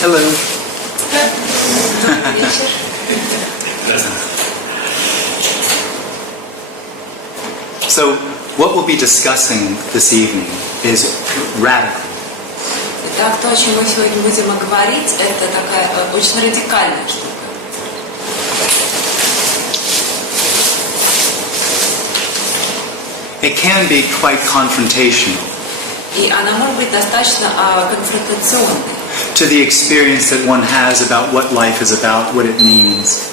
Hello. So, what we'll be discussing this evening is radical. Итак, то, о чем мы сегодня будем говорить, это такая очень радикальная штука. It can be quite confrontational. И она может быть достаточно конфронтационной. To the experience that one has about what life is about, what it means.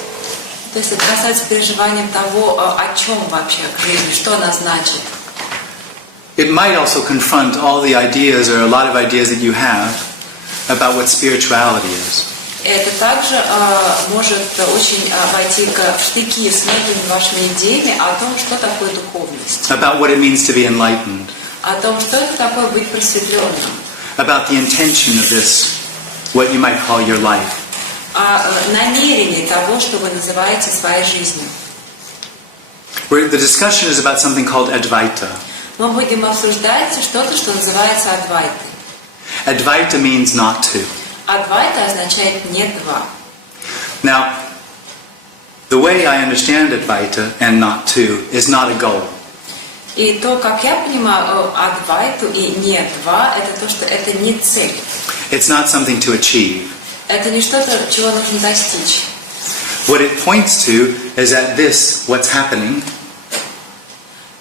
То есть это касается переживания того, о чем вообще жизнь, что она значит. It might also confront all the ideas or a lot of ideas that you have about what spirituality is. Это также может очень войти в штыки с многими вашими идеями о том, что такое духовность. About what it means to be enlightened. О том, что это такое быть просветленным. About the intention of this, what you might call your life. О намерении того, что вы называете своей жизнью. The discussion is about something called Advaita. Мы будем обсуждать что-то, что называется Адвайтой. Advaita means not to. Адвайта означает «не два». Now, the way I understand Advaita and not to is not a goal. И то, как я понимаю Адвайту и «не два», это то, что это не цель. It's not something to achieve. Это не что-то, чего нужно достичь. What it points to is that this, what's happening,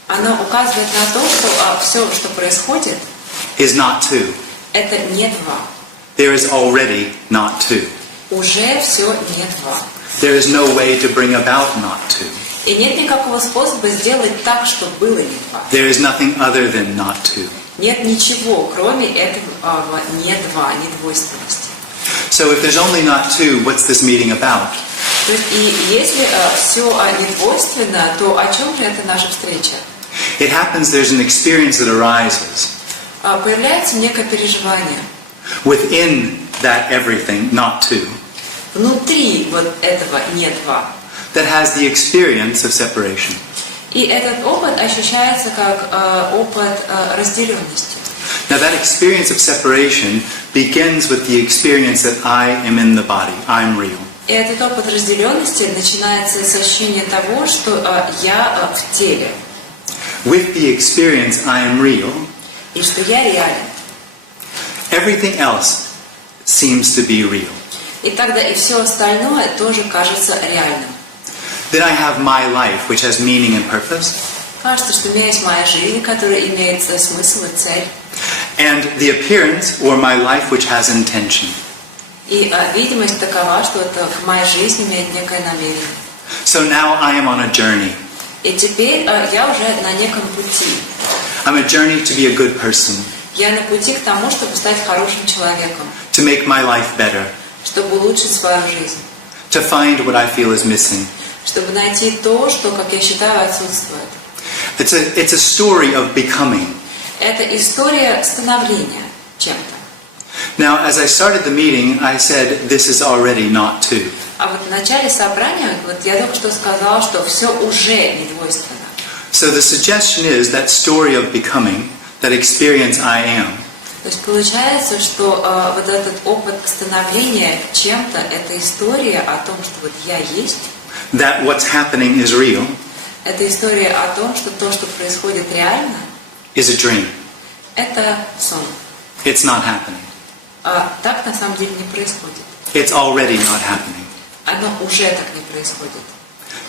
Оно указывает на то, что все, что происходит, is not to. это не два. There is already not to. Уже все не два. There is no way to bring about not to. И нет никакого способа сделать так, чтобы было не два. There is nothing other than not to. Нет ничего, кроме этого не два, недвойственности. So if there's only not to, what's this meeting about? То есть, и если все недвойственно, то о чем же это наша встреча? It happens there's an experience that arises. Появляется некое переживание. Within that everything, not to. Внутри вот этого не два. That has the experience of separation. И этот опыт ощущается как опыт разделенности. Now that experience of separation begins with the experience that I am in the body, I'm real. И этот опыт разделенности начинается с ощущения того, что я в теле. With the experience I am real, И что я реален. everything else seems to be real. И тогда и все остальное тоже кажется реальным. Then I have my life, which has meaning and purpose. Кажется, что у меня есть моя жизнь, которая имеет смысл и цель. And the appearance, or my life, which has intention. И видимость такова, что это моя жизнь имеет некое намерение. So now I am on a journey. И теперь я уже на неком пути. I'm a journey to be a good person. Я на пути к тому, чтобы стать хорошим человеком. To make my life better. Чтобы улучшить свою жизнь. To find what I feel is missing. Чтобы найти то, что, как я считаю, отсутствует. It's a story of becoming. Это история становления чем-то. Now, as I started the meeting, I said, this is already not to. А вот в начале собрания, вот я только что сказала, что все уже недвойственно. So the suggestion is that story of becoming, that experience I am, То есть получается, что вот этот опыт становления чем-то, это история о том, что вот я есть. that what's happening is real, Это история о том, что то, что происходит реально, is a dream. это сон. It's not happening. А так на самом деле не происходит. It's already not happening. Оно уже так не происходит.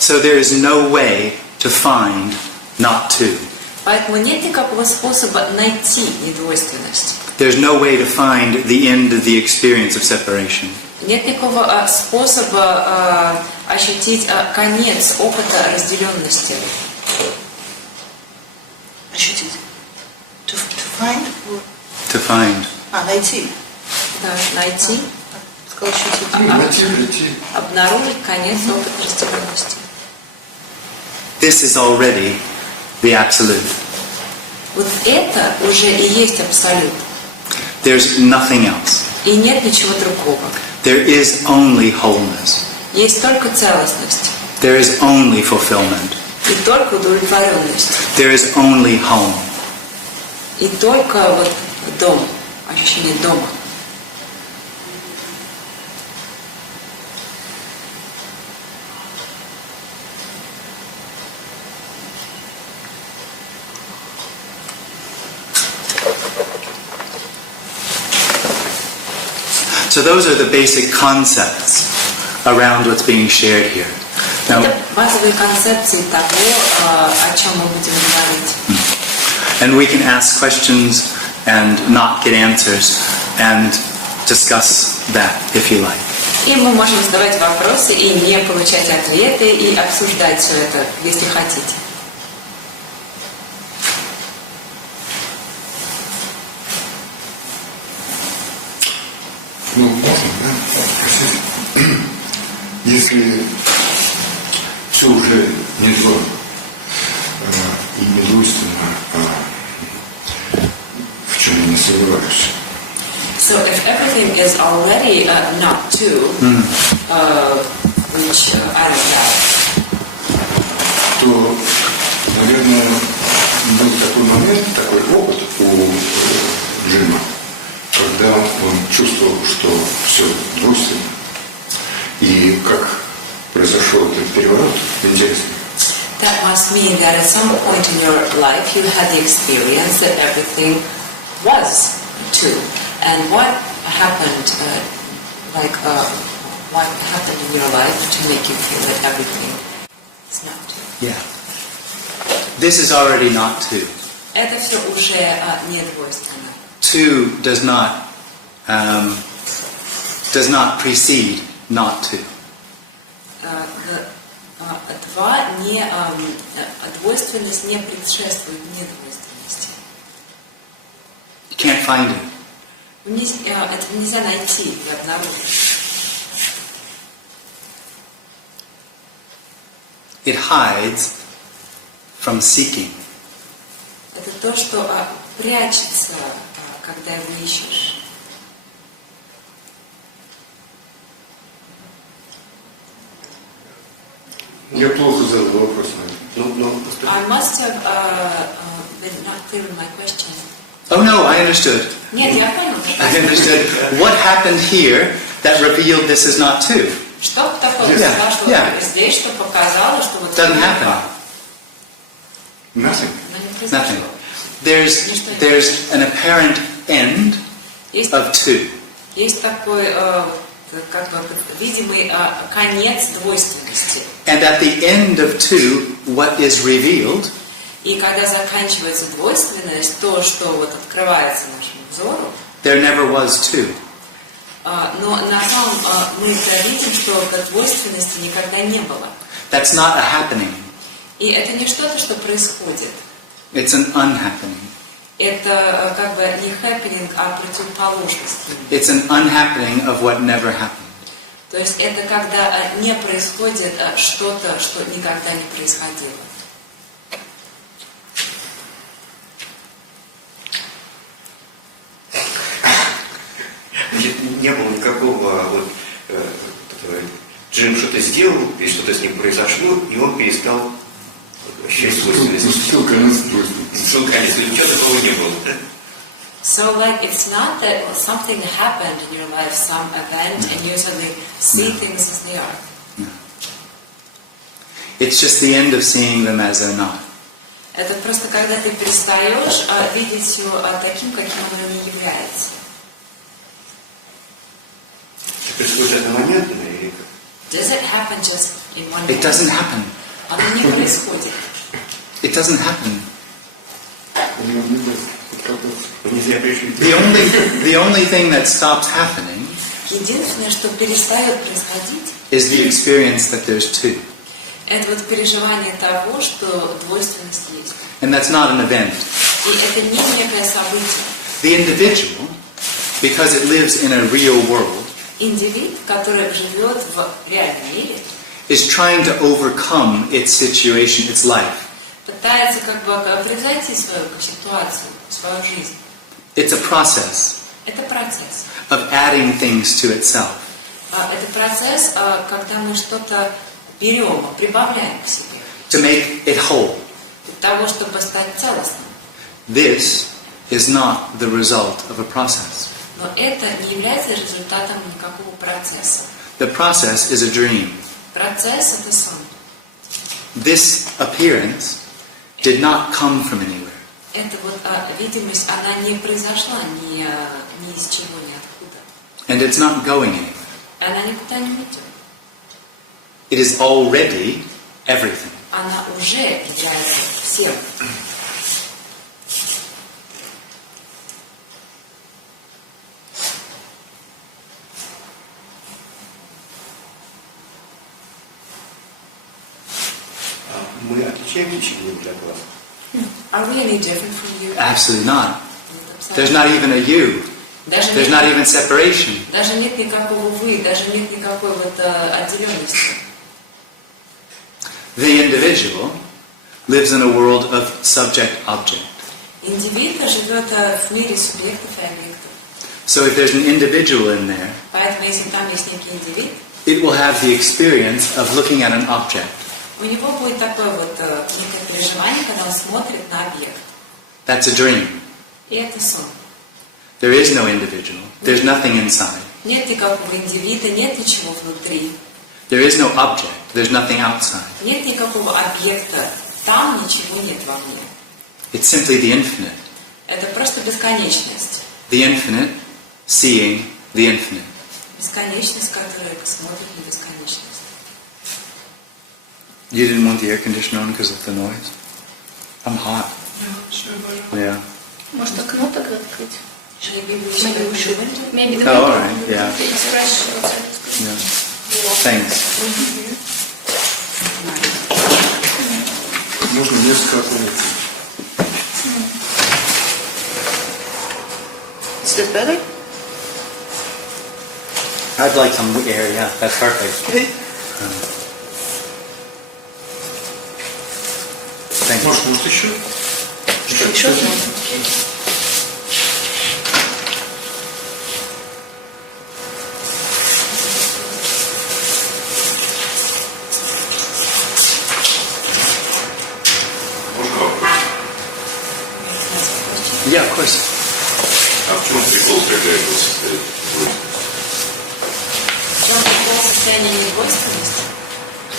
So there is no way to find not to. Поэтому нет никакого способа найти недвойственность. There's no way to find the end of the experience of separation. Нет никакого способа ощутить конец опыта разделенности. Ощутить. To find? To find. Найти. Да, найти, Сказал ощутить. обнаружить конец опыта разделенности. This is already the absolute. Вот это уже и есть абсолют. There's nothing else. И нет ничего другого. There is only wholeness. Есть только целостность. There is only fulfillment. И только удовлетворенность. There is only home. И только вот дом, ощущение дома. So those are the basic concepts around what's being shared here. Now, Это базовые концепции того, о чем мы будем говорить. and we can ask questions and not get answers and discuss that if you like. И мы можем задавать вопросы и не получать ответы, и обсуждать все это, если хотите. Ну, можно, да? Простите. Если все уже не зло и не двойственно, в чем я не сомневаюсь. So if everything is already not two, which I don't have, то, наверное, был такой момент, такой опыт у Джима, когда он чувствовал, что все двойственно. И как произошел этот переворот, интересно. that must mean that at some point in your life you had the experience that everything was two. And what happened, what happened in your life to make you feel that everything is not two? Yeah. This is already not two. Это все уже не двойственно. Two does not precede not two. Два не двойственность не предшествует недвойственности. You can't find it. Это нельзя найти и обнаружить. It hides from seeking. Это то, что прячется, когда его ищешь. Я плохо задал вопрос. I must have been not clear in my question. Oh no, I understood. Нет, я понял. I understood. What happened here that revealed this is not two? Что такое произошло здесь, что показало, что вот Doesn't happen. Nothing. Nothing. There's an apparent end of two. Есть такой как бы видимый конец двойственности. And at the end of two, what is revealed И когда заканчивается двойственность, то, что вот открывается нашему взору, there never was two. но на самом мы видим, что двойственности никогда не было. That's not a happening. И это не что-то, что происходит. It's an unhappening. Это как бы не happening, а противоположность. It's an unhappening of what never happened. То есть это когда не происходит что-то, что никогда не происходило. Не было никакого вот Джим что-то сделал, и что-то с ним произошло, и он перестал ощущать двойственность. Пустил конец двойственности. Пустил конец, ничего такого не было, да? So like it's not that something happened in your life, some event, and you suddenly see things as they are. It's just the end of seeing them as they're not. Это просто когда ты перестаешь видеть все таким, каким оно не является. Это происходит одномоментно или как? Does it happen just in one It moment? doesn't happen. Оно не происходит. It doesn't happen. Не зря пришли. The only thing that stops happening Единственное, что перестает происходить, is the experience that there's two. это вот переживание того, что двойственность есть. And that's not an event. И это не некое событие. The individual, because it lives in a real world, Индивид, который живет в реальном мире, is trying to overcome its situation, its life. пытается как бы превзойти свою ситуацию, свою жизнь. It's a process Это процесс. of adding things to itself. Это процесс, когда мы что-то берем, прибавляем к себе, To make it whole. для того, чтобы стать целостным. This is not the result of a process. Но это не является результатом никакого процесса. The process is a dream. Процесс – это сон. This appearance did not come from anywhere. Эта вот видимость, она не произошла ни из чего, ни откуда. And it's not going anywhere. Она никуда не уйдет. It is already everything. Она уже является всем. Мы отличаемся чем-нибудь от вас? Are we any different from you? Absolutely not. There's not even a you. There's not even separation. Даже нет никакого вы, даже нет никакой вот отделенности. The individual lives in a world of subject-object. Индивид живет в мире субъектов и объектов. So if there's an individual in there, Поэтому, если там есть некий индивид, it will have the experience of looking at an object. у него будет такое вот некое переживание, когда он смотрит на объект. That's a dream. И это сон. There is no individual. There's nothing inside. Нет никакого индивида, нет ничего внутри. There is no object. There's nothing outside. Нет никакого объекта. Там ничего нет вовне. It's simply the infinite. Это просто бесконечность. The infinite seeing the infinite. Бесконечность, которая смотрит на бесконечность. You didn't want the air conditioner on because of the noise? I'm hot. Yeah. Может, окно тогда открыть? Maybe we should open the window. Maybe the Oh, all window. right. Yeah. It's fresh outside. Yeah. Thanks. Можно несколько окон. Is that better? I'd like some air. Yeah, that's perfect. Thank you. Может еще? Еще? Можно вопрос? Yeah, of course. А в чем прикол, когда это состоит? В чем прикол состояния недвойственности?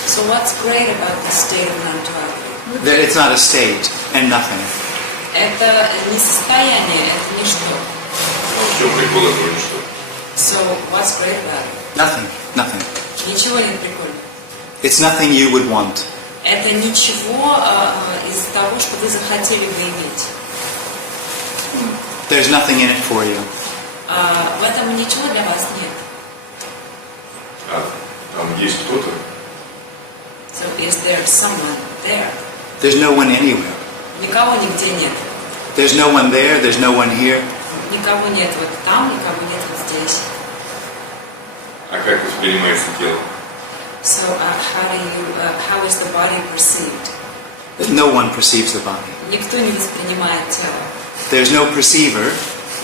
So what's great about this state of non-duality? That it's not a state and nothing. Это не состояние, это ничто. В чем прикол этого ничто? So what's great about it? Nothing. Nothing. Ничего нет прикольного. It's nothing you would want. Это ничего из того, что вы захотели бы иметь. There's nothing in it for you. В этом ничего для вас нет. А там есть кто-то? So is there someone there? There's no one anywhere. Никого нигде нет. There's no one there. There's no one here. Никого нет вот там, никого нет вот здесь. А как воспринимается тело? So how is the body perceived? No one perceives the body. Никто не воспринимает тело. There's no perceiver,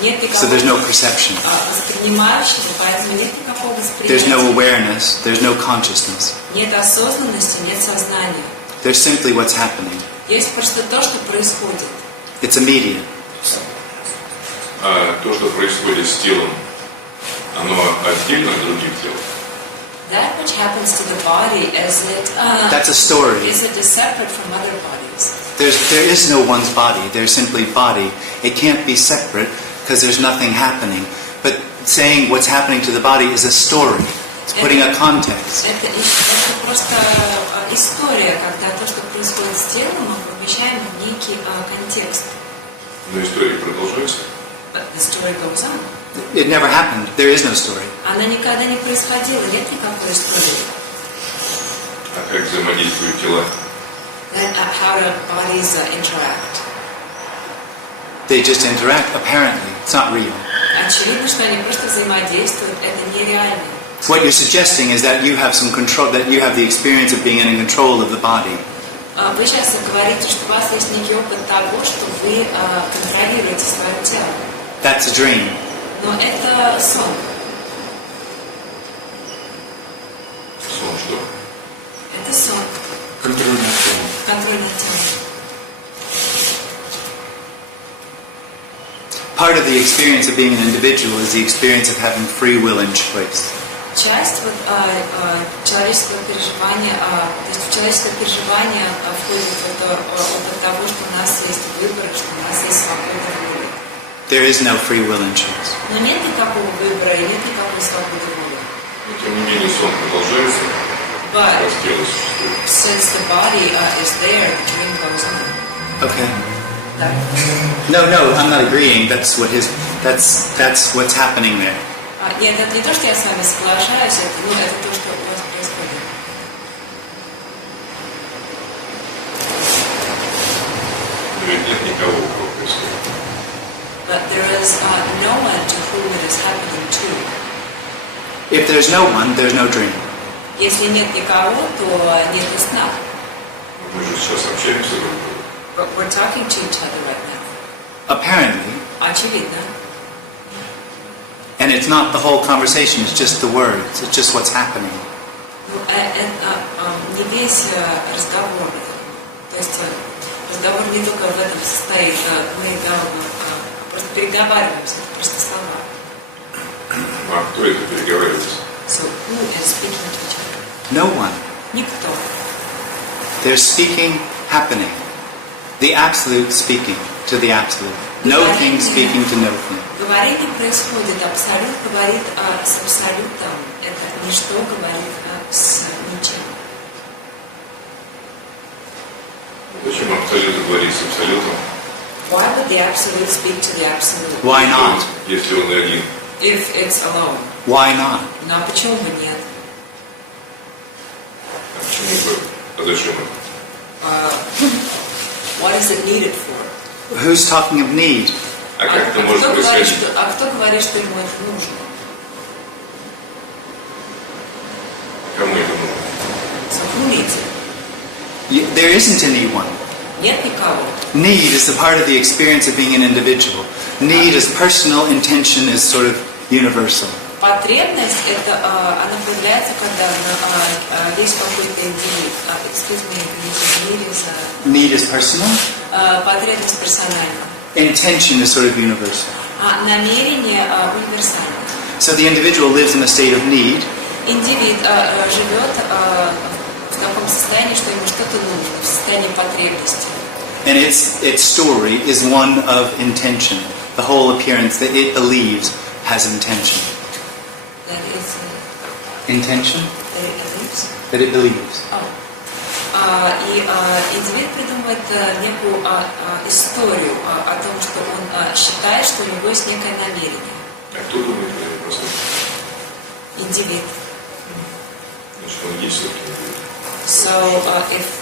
Нет so there's no никакого perception. воспринимающего, поэтому нет никакого There's no восприятия. awareness. There's no consciousness. Нет осознанности, нет сознания. There's simply what's happening. Есть просто то, что происходит. It's immediate. А то, что происходит с телом, оно отдельно от других тел? That which happens to the body, That's a story. is it separate from other bodies? There is no one's body. There's simply body. It can't be separate because there's nothing happening. But saying what's happening to the body is a story. It's putting a context. Это просто история, когда то, что происходит с телом, мы помещаем в некий контекст. Но история продолжается. But the story goes on. It never happened. There is no story. Она никогда не происходила, нет никакой истории. А как взаимодействуют тела? Then how do bodies interact? They just interact, apparently. It's not real. Очевидно, что они просто взаимодействуют, это нереально. What you're suggesting is that you have some control, that you have the experience of being in control of the body. Вы сейчас говорите, что у вас есть некий опыт того, что вы контролируете свое тело. That's a dream. Но это сон. Сон что? Это сон. Контроль над телом. Контроль над телом. Part of the experience of being an individual is the experience of having free will and choice. Часть человеческого переживания, то есть в человеческое переживание входит опыт того, что у нас есть выбор, что у нас есть свобода выбора. There is no free will in choice. Но нет никакого выбора и нет никакой свободы воли. Но тем не менее сон продолжается, But раз тело существует. since the body is there, the dream goes on. Okay. Да. No, I'm not agreeing. That's what's happening there. Нет, это не то, что я с вами соглашаюсь, это то, что у вас происходит. Но ведь нет никого, у кого происходит. But there is no one to whom it is happening to. If there's no one, there's no dream. Если нет никого, то нет и сна. Мы же сейчас общаемся друг с другом. But we're talking to each other right now. Apparently, Очевидно. and it's not the whole conversation, it's just the words, it's just what's happening. Ну, это не весь разговор. То есть разговор не только в этом состоит. Мы просто переговариваемся, это просто слова. А кто это переговаривается? So who is speaking to each other? No one. Никто. They're speaking, happening. The absolute speaking to the absolute. No thing speaking to no thing. Говорение происходит, абсолют говорит с абсолютом. Это ничто говорит с ничем. Зачем абсолют говорит с абсолютом? Why would the absolute speak to the absolute? Why not? Если он один. If it's alone. Why not? Ну а почему бы нет? А почему бы? А зачем это? What is it needed for? Who's talking of need? А как это может происходить? Кто говорит, что ему это нужно? Кому это нужно? So who needs it? There isn't anyone. Нет никого. Need is the part of the experience of being an individual. Need is personal, intention is sort of universal. Потребность, это она появляется, когда есть какой-то индивид. Excuse me, Need is personal. потребность персональна. Intention is sort of universal. Намерение универсально. So the individual lives in a state of need, Индивид живет в таком состоянии, что ему что-то нужно, в состоянии потребности. and its story is one of intention. The whole appearance that it believes has intention. That is, Intention? that it believes. That it believes. И индивид придумывает некую историю о том, что он считает, что у него есть некое намерение. А кто думает это просто? Индивид. Значит, он есть все-таки индивид. So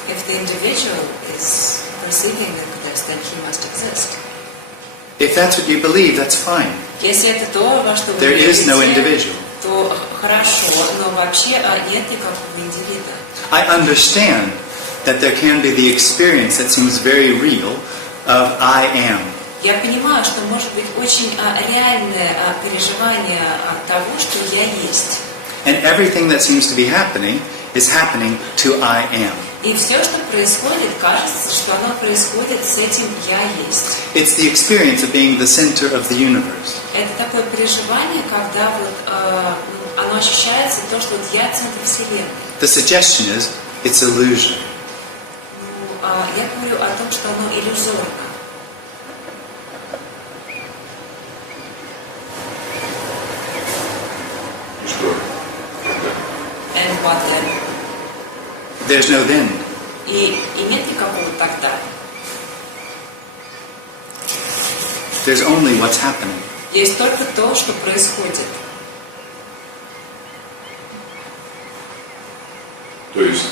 if the individual is perceiving it to that extent, he must exist. If that's what you believe, that's fine. Если это то, во что вы There is no верите, individual. то хорошо, но вообще нет никакого индивида. I understand that there can be the experience that seems very real of I am. Я понимаю, что может быть очень реальное переживание того, что я есть. And everything that seems to be happening is happening to I am. И все, что происходит, кажется, что оно происходит с этим «я есть». It's the experience of being the center of the universe. Это такое переживание, когда оно ощущается, то, что я центр Вселенной. The suggestion is it's illusion. Я говорю о том, что оно иллюзорно. И что? And what then? There's no then. И нет никакого тогда. There's only what's happening. Есть только то, что происходит. То есть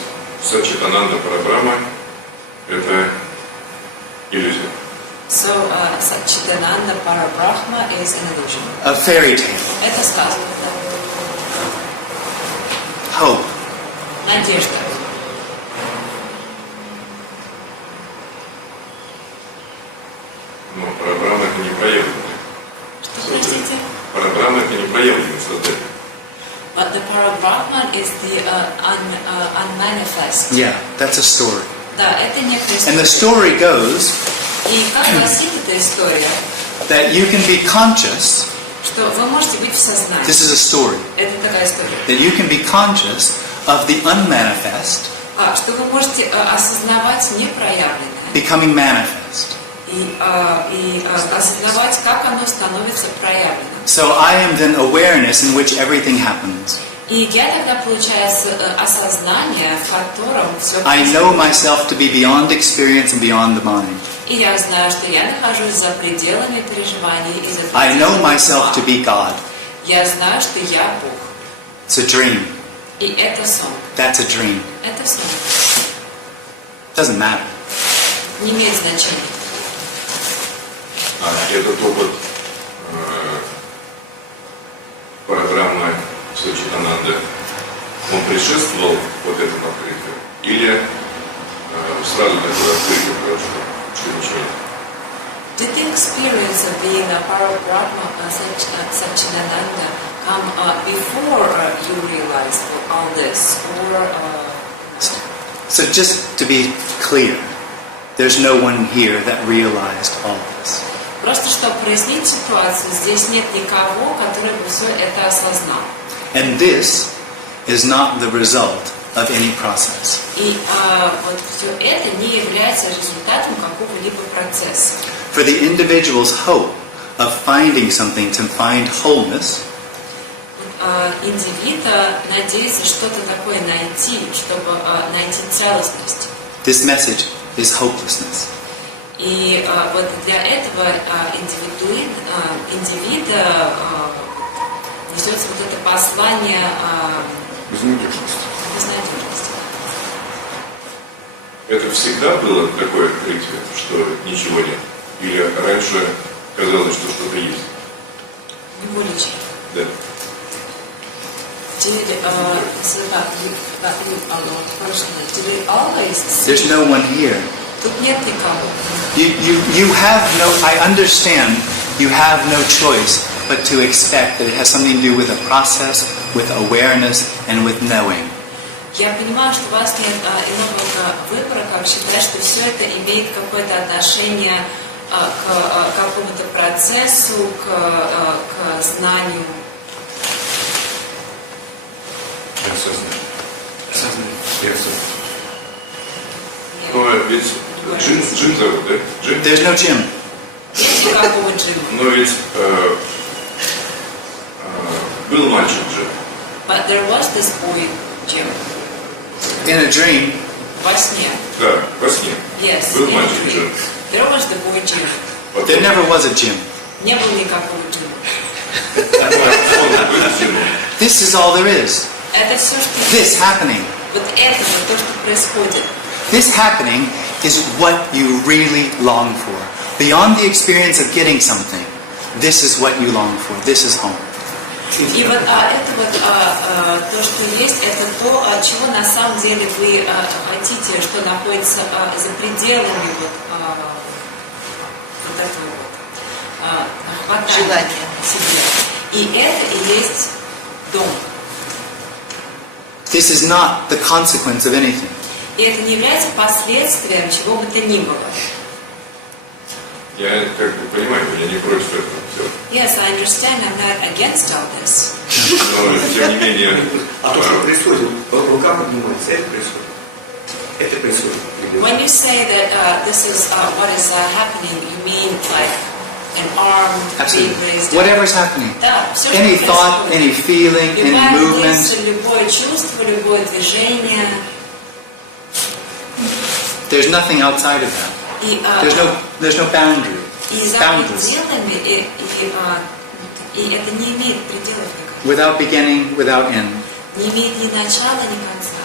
Сачитананда Парабрахма – это иллюзия. So, Satchitananda Parabrahma is an illusion. A fairy tale. Это сказка. Hope. Надежда. Но Парабрахма – это не проявленное. Что, простите? Парабрахма – это не проявленное создание. But the Parabrahman is the unmanifest. Yeah, that's a story. Да, это некая And the история. story goes И как гласит эта история, that you can be conscious. что вы можете быть в сознании. This is a story. Это такая история. That you can be conscious of the unmanifest Что вы можете осознавать непроявленное becoming manifest. и осознавать, как оно становится проявленным. So I am then awareness in which everything happens. И я тогда, получается, осознание, в котором все I know происходит. myself to be beyond experience and beyond the mind. И я знаю, что я нахожусь за пределами переживаний и за I know пределами myself to ума. be God. Я знаю, что я Бог. It's a dream. И это сон. That's a dream. Это сон. Doesn't matter. Не имеет значения. Этот опыт программы Сочетананды, он предшествовал вот этому открытию? Или сразу такое открытие произошло, что ничего нет? Did the experience of being a part of Brahma Satchidananda come before you realized all this? Or, So just to be clear, there's no one here that realized all this. Просто чтобы прояснить ситуацию, здесь нет никого, который бы все это осознал. And this is not the result of any process. И вот все это не является результатом какого-либо процесса. For the individual's hope of finding something to find wholeness, Индивид надеется что-то такое найти, чтобы найти целостность. this message is hopelessness. И вот для этого индивида несется вот это послание Безнадежность. безнадежности. Это всегда было такое открытие, что ничего нет? Или раньше казалось, что что-то есть? Не более чем. Да. Did it always There's no one here. Тут нет никого. You have no, I understand you have no choice but to expect that it has something to do with a process, with awareness, and with knowing. Я понимаю, что у вас нет иного выбора, как считать, что все это имеет какое-то отношение к какому-то процессу, к знанию. Но ведь Джим зовут, да? Джим? There's no Jim. Нет никакого Джима. Но ведь был мальчик Джим. But there was this boy, Jim. In a dream, Во сне. Да, во сне. Yes. Был in a мальчик dream. Джим. There was the boy Jim. there never was a Jim. Не было никакого Джима. Он такой Джимом. This is all there is. Это все, что This happening. вот это вот то, что происходит. This happening is what you really long for. Beyond the experience of getting something, this is what you long for. This is home. И вот это вот то, что есть, это то, чего на самом деле вы хотите, что находится за пределами вот этого вот хватания Желания. себе. И это и есть дом. This is not the consequence of anything. И это не является последствием чего бы то ни было. Я как бы понимаю, я не против этого все. Yes, I understand, I'm not against all this. Но тем не менее, А то, что происходит, рука поднимается, это происходит. Это происходит. When you say that this is what is happening, you mean like an arm being raised Absolutely. up? Whatever's happening. Да, все, Any что thought, происходит. any feeling, any Любая movement. мысль, любое чувство, любое движение. There's nothing outside of that. И, There's no boundary. и за Boundaries. пределами, и это не имеет пределов никаких. Without beginning, without end. Не имеет ни начала, ни конца.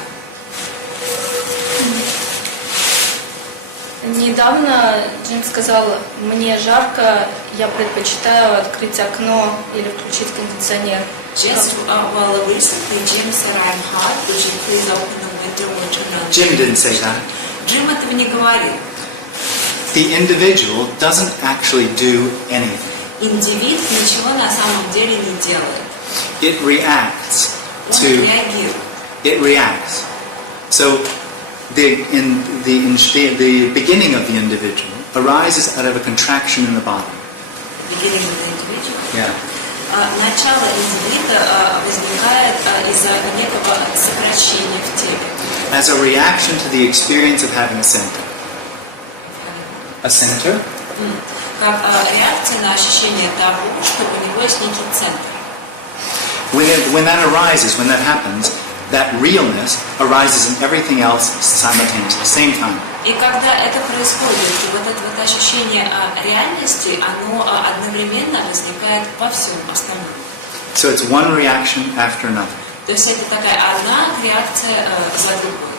Недавно Джим сказал, мне жарко, я предпочитаю открыть окно или включить кондиционер. Just well, recently Jim said I'm hot, would you please open the window or turn on the Jim didn't say that. Джим этого не говорил. The individual doesn't actually do anything. Индивид ничего на самом деле не делает. It reacts Он to. реагирует. It reacts. So, the beginning of the individual arises out of a contraction in the body. Beginning of the individual. Yeah. Начало индивида возникает из-за некого сокращения в теле. As a reaction to the experience of having a center. A center? Как реакция на ощущение того, что у него есть некий центр. When that arises, when that happens, that realness arises in everything else simultaneously, at the same time. И когда это происходит, и вот это вот ощущение реальности, оно одновременно возникает во всем остальном. So it's one reaction after another. То есть это такая одна реакция за другой.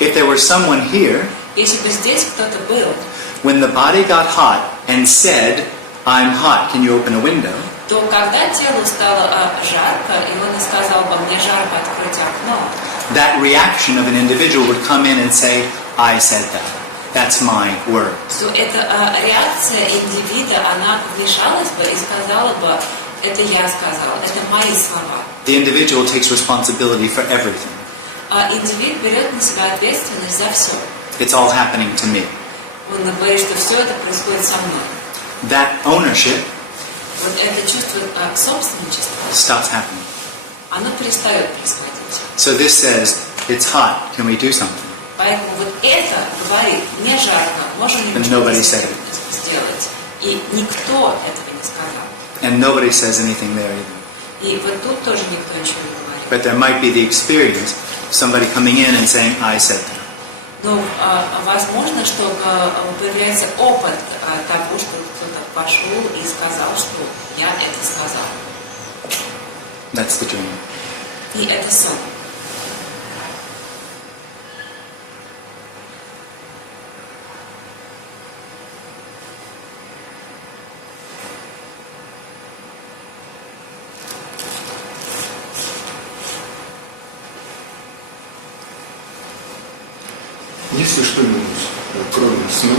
If there were someone here, Если бы здесь кто-то был, when the body got hot and said, "I'm hot, can you open a window?" то когда телу стало жарко, и он сказал бы, мне жарко, откройте окно, that reaction of an individual would come in and say, "I said that. That's my word." то эта реакция индивида, она вмешалась бы и сказала бы, это я сказал, это мои слова. The individual takes responsibility for everything. А индивид берет на себя ответственность за все. It's all happening to me. Он говорит, что все это происходит со мной. That ownership Вот это чувство собственничества, stops happening. оно перестает происходить. So this says, "It's hot. Can we do something?" Поэтому вот это говорит, мне жарко, можем And nobody said it. сделать. И никто этого не сказал. And nobody says anything there either. И вот тут тоже никто ничего не говорит. But there might be the experience of somebody coming in and saying, "I said that." Но возможно, что появляется опыт того, что кто-то пошел и сказал, что я это сказал. That's the dream. И это сон. Есть ли что-нибудь, кроме сна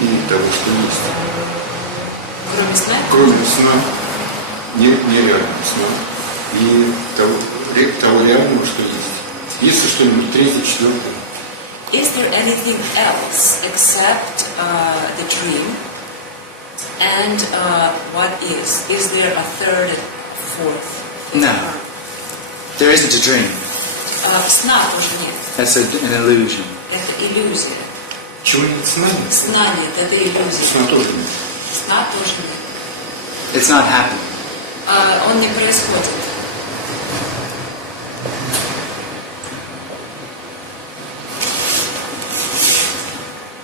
и того, что есть? Кроме сна? Кроме сна, нереального сна и того реального, что есть. Есть ли что-нибудь третье, четвертое? Is there anything else except the dream? And what is? Is there a third, fourth? No. There isn't a dream. Сна тоже нет. That's an illusion. Это иллюзия. Чего нет сна? Нет. Сна нет, это иллюзия. Сна тоже нет. Сна тоже нет. It's not happening. Он не происходит.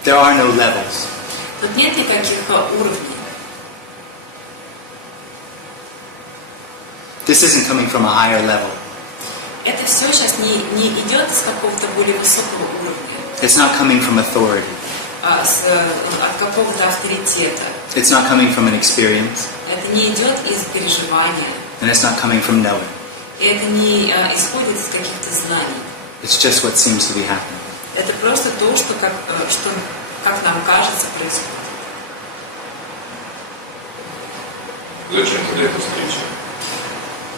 There are no levels. Тут нет никаких уровней. This isn't coming from a higher level. Это все сейчас не идет с какого-то более высокого уровня, It's not coming from authority. от какого-то авторитета. It's not coming from an experience. Это не идет из переживания. And it's not coming from knowing. И это не исходит из каких-то знаний. It's just what seems to be happening. Это просто то, что как нам кажется, происходит. Зачем тогда эта встреча?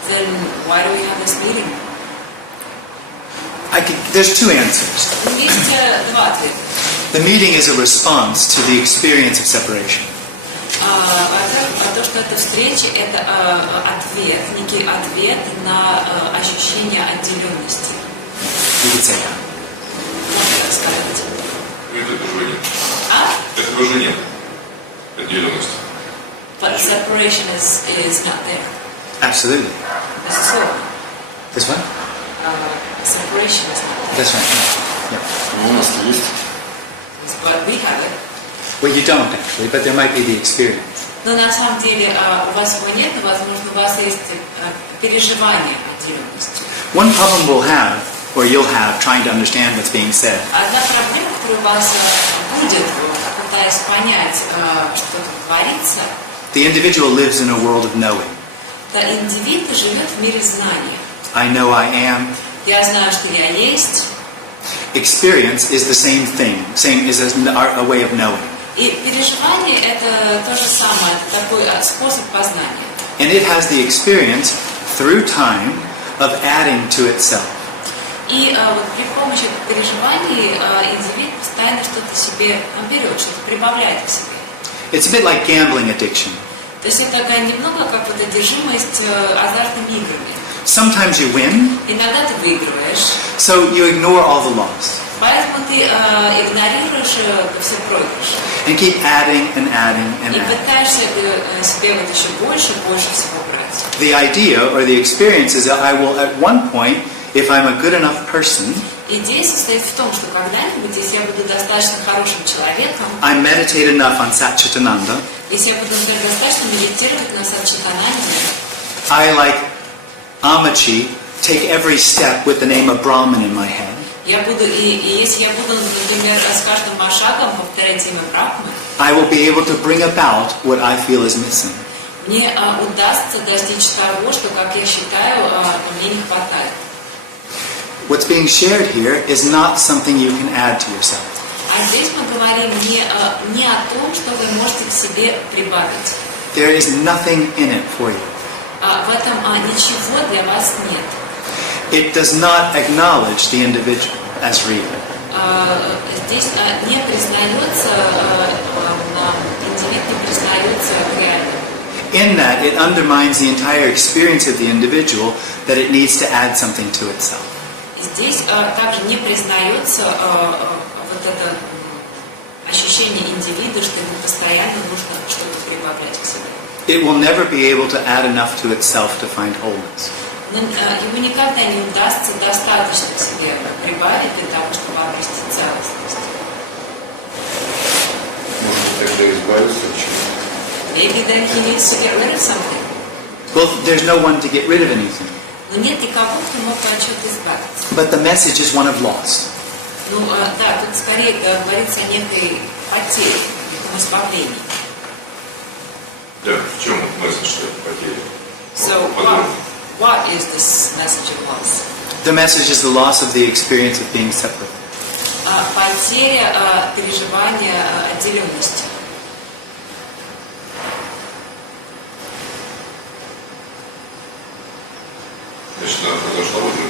Then why do we have this meeting? There's two answers. Есть два ответа. The meeting is a response to the experience of separation. То, что эта встреча, это ответ, некий ответ на ощущение отделенности. You could say that. Можно так сказать. Этого же нет. А? Этого же нет. Отделенности. But separation is not there. Absolutely. Безусловно. This one? Separation is not there. That's right. Yeah. Но у нас-то есть. But we have it. Well, you don't actually, but there might be the experience. Но на самом деле у вас его нет, но, возможно, у вас есть переживание отделенности. One problem we'll have, or you'll have, trying to understand what's being said, Одна проблема, которая у вас будет, пытаясь понять, что творится, the individual lives in a world of knowing. это индивид живет в мире знания. I know I am. Я знаю, что я есть. Experience is the same thing, is a way of knowing. И переживание – это то же самое, это такой способ познания. And it has the experience through time of adding to itself. И вот при помощи переживаний индивид постоянно что-то себе берет, что-то прибавляет к себе. It's a bit like gambling addiction. То есть это такая немного как вот одержимость азартными играми. Sometimes you win, Иногда ты выигрываешь, so you ignore all the loss. поэтому ты ты игнорируешь все проигрыши. And keep adding and adding and И adding. пытаешься себе вот еще больше и больше всего брать. The idea or the experience is that I will at one point, if I'm a good enough person, Идея состоит в том, что когда-нибудь, если я буду достаточно хорошим человеком, I meditate enough on Satchitananda, если я буду достаточно медитировать на Сатчитананде, I, like Amachi, take every step with the name of Brahman in my head. я буду, и если я буду, например, с каждым шагом повторять имя Брахмы, I will be able to bring about what I feel is missing. мне удастся достичь того, что, как я считаю, мне не хватает. What's being shared here is not something you can add to yourself. А здесь мы говорим не о том, что вы можете к себе прибавить. There is nothing in it for you. В этом ничего для вас нет. It does not acknowledge the individual as real. Здесь не признается, индивид не признается реальным. In that, it undermines the entire experience of the individual that it needs to add something to itself. Здесь также не признается вот это ощущение индивида, что ему постоянно нужно что-то прибавлять к себе. It will never be able to add enough to itself to find wholeness. Но ему никогда не удастся достаточно к себе прибавить для того, чтобы обрести целостность. Можно тогда избавиться от чего-то. Maybe then he needs to get rid of something. Well, there's no one to get rid of anything. Но нет никого, кто мог бы от чего-то избавиться. But the message is one of loss. Ну, да, тут скорее говорится о некой потере, неком избавлении. Да, в чем месседж потери? So, what is this message of loss? The message is the loss of the experience of being separate. Потеря переживания отделенности. Значит, она произошла уже.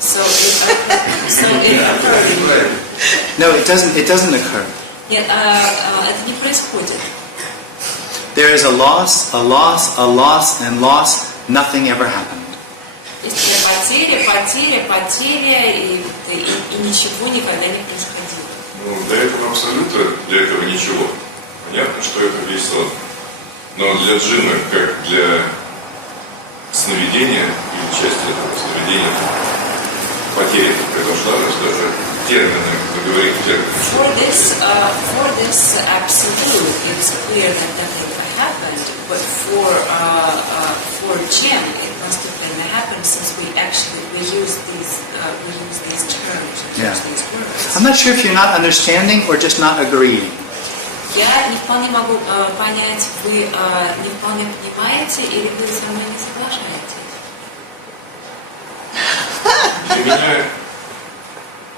So it occurred. No, it doesn't occur. Нет, это не происходит. There is a loss, a loss, a loss, and loss. Nothing ever happened. Есть потеря, и ничего никогда не происходило. Ну, для этого абсолюта, для этого ничего. Понятно, что это весь сон. Но для джинна, как для сновидения, или части этого сновидения, потеря произошла, то есть даже термины, мы говорим термины. For this absolute, it's clear that nothing happened, but for Jim, it must have been happened since we use these terms, Yeah. these words. I'm not sure if you're not understanding or just not agreeing. Я не вполне могу понять, вы не вполне понимаете или вы со мной не соглашаетесь. Для меня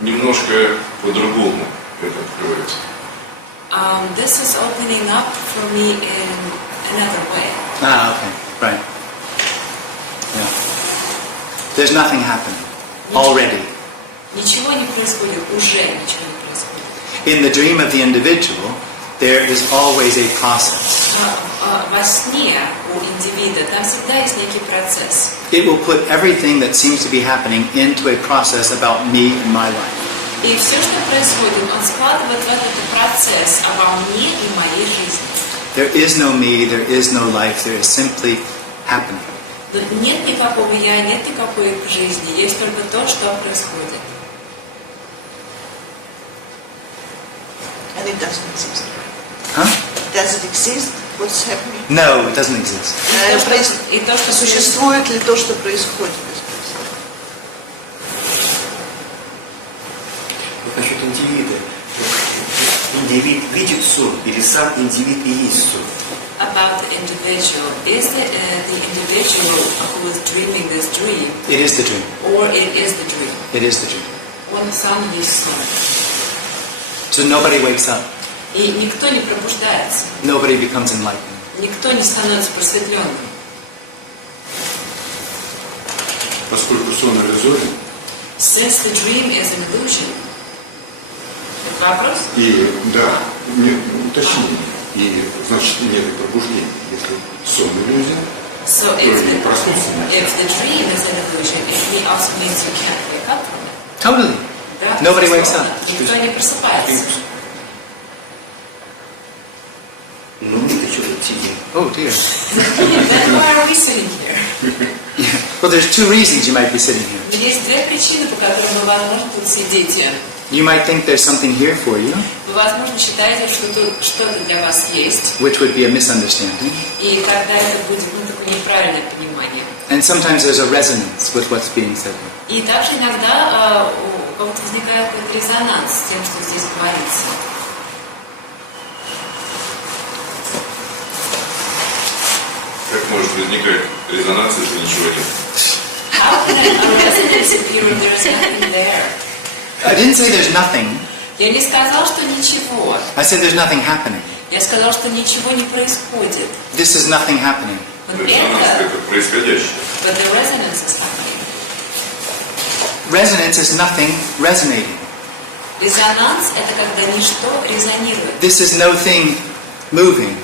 немножко по-другому это открывается. This is opening up for me in another way. Ah, okay, right. Yeah. There's nothing happening already. Ничего не происходит, уже ничего не происходит. In the dream of the individual, there is always a process. Во сне у индивида там всегда есть некий процесс. It will put everything that seems to be happening into a process about me and my life. И все, что происходит, он складывает в этот процесс обо мне и моей жизни. There is no me, there is no life, there is simply happening. Но нет никакого я, нет никакой жизни, есть только то, что происходит. And it doesn't exist. Huh? Does it exist? What's happening? No, it doesn't exist. И то, что Существует ли то, что происходит? Насчет индивида. Индивид видит сон, или сам индивид и есть сон? about the individual. Is the individual who is dreaming this dream, It is the dream. or it is the dream? It is the dream. Он сам есть сон. So nobody wakes up. И никто не пробуждается, Nobody becomes enlightened. никто не становится просветленным. Поскольку сон иллюзорен, Since the dream is an illusion. Это вопрос? и да, уточнение, и значит нет пробуждения. Если сон иллюзия, So то не проснуться. if the dream is an illusion, it also means you can't wake up from it. Totally. Да? Nobody wakes up. Никто не просыпается. Ну, мы-то что тут сидим? Oh dear. Then why are we sitting here? Well, there's two reasons you might be sitting here. Есть две причины, по которым вы, возможно, тут сидите. You might think there's something here for you, Вы, возможно, считаете, что тут что-то для вас есть, which would be a misunderstanding. и тогда это будет такое неправильное понимание. And sometimes there's a resonance with what's being said. И также иногда у кого-то возникает какой-то резонанс с тем, что здесь говорится. Как может возникать резонанс, если ничего нет? How can a resonance appear when there's nothing there? I didn't say there's nothing. Я не сказал, что ничего. I said there's nothing happening. Я сказал, что ничего не происходит. This is nothing happening. Вот Резонанс – это, это происходящее. but the resonance is happening. Resonance is nothing resonating. Резонанс – это когда ничто резонирует. This is no thing moving.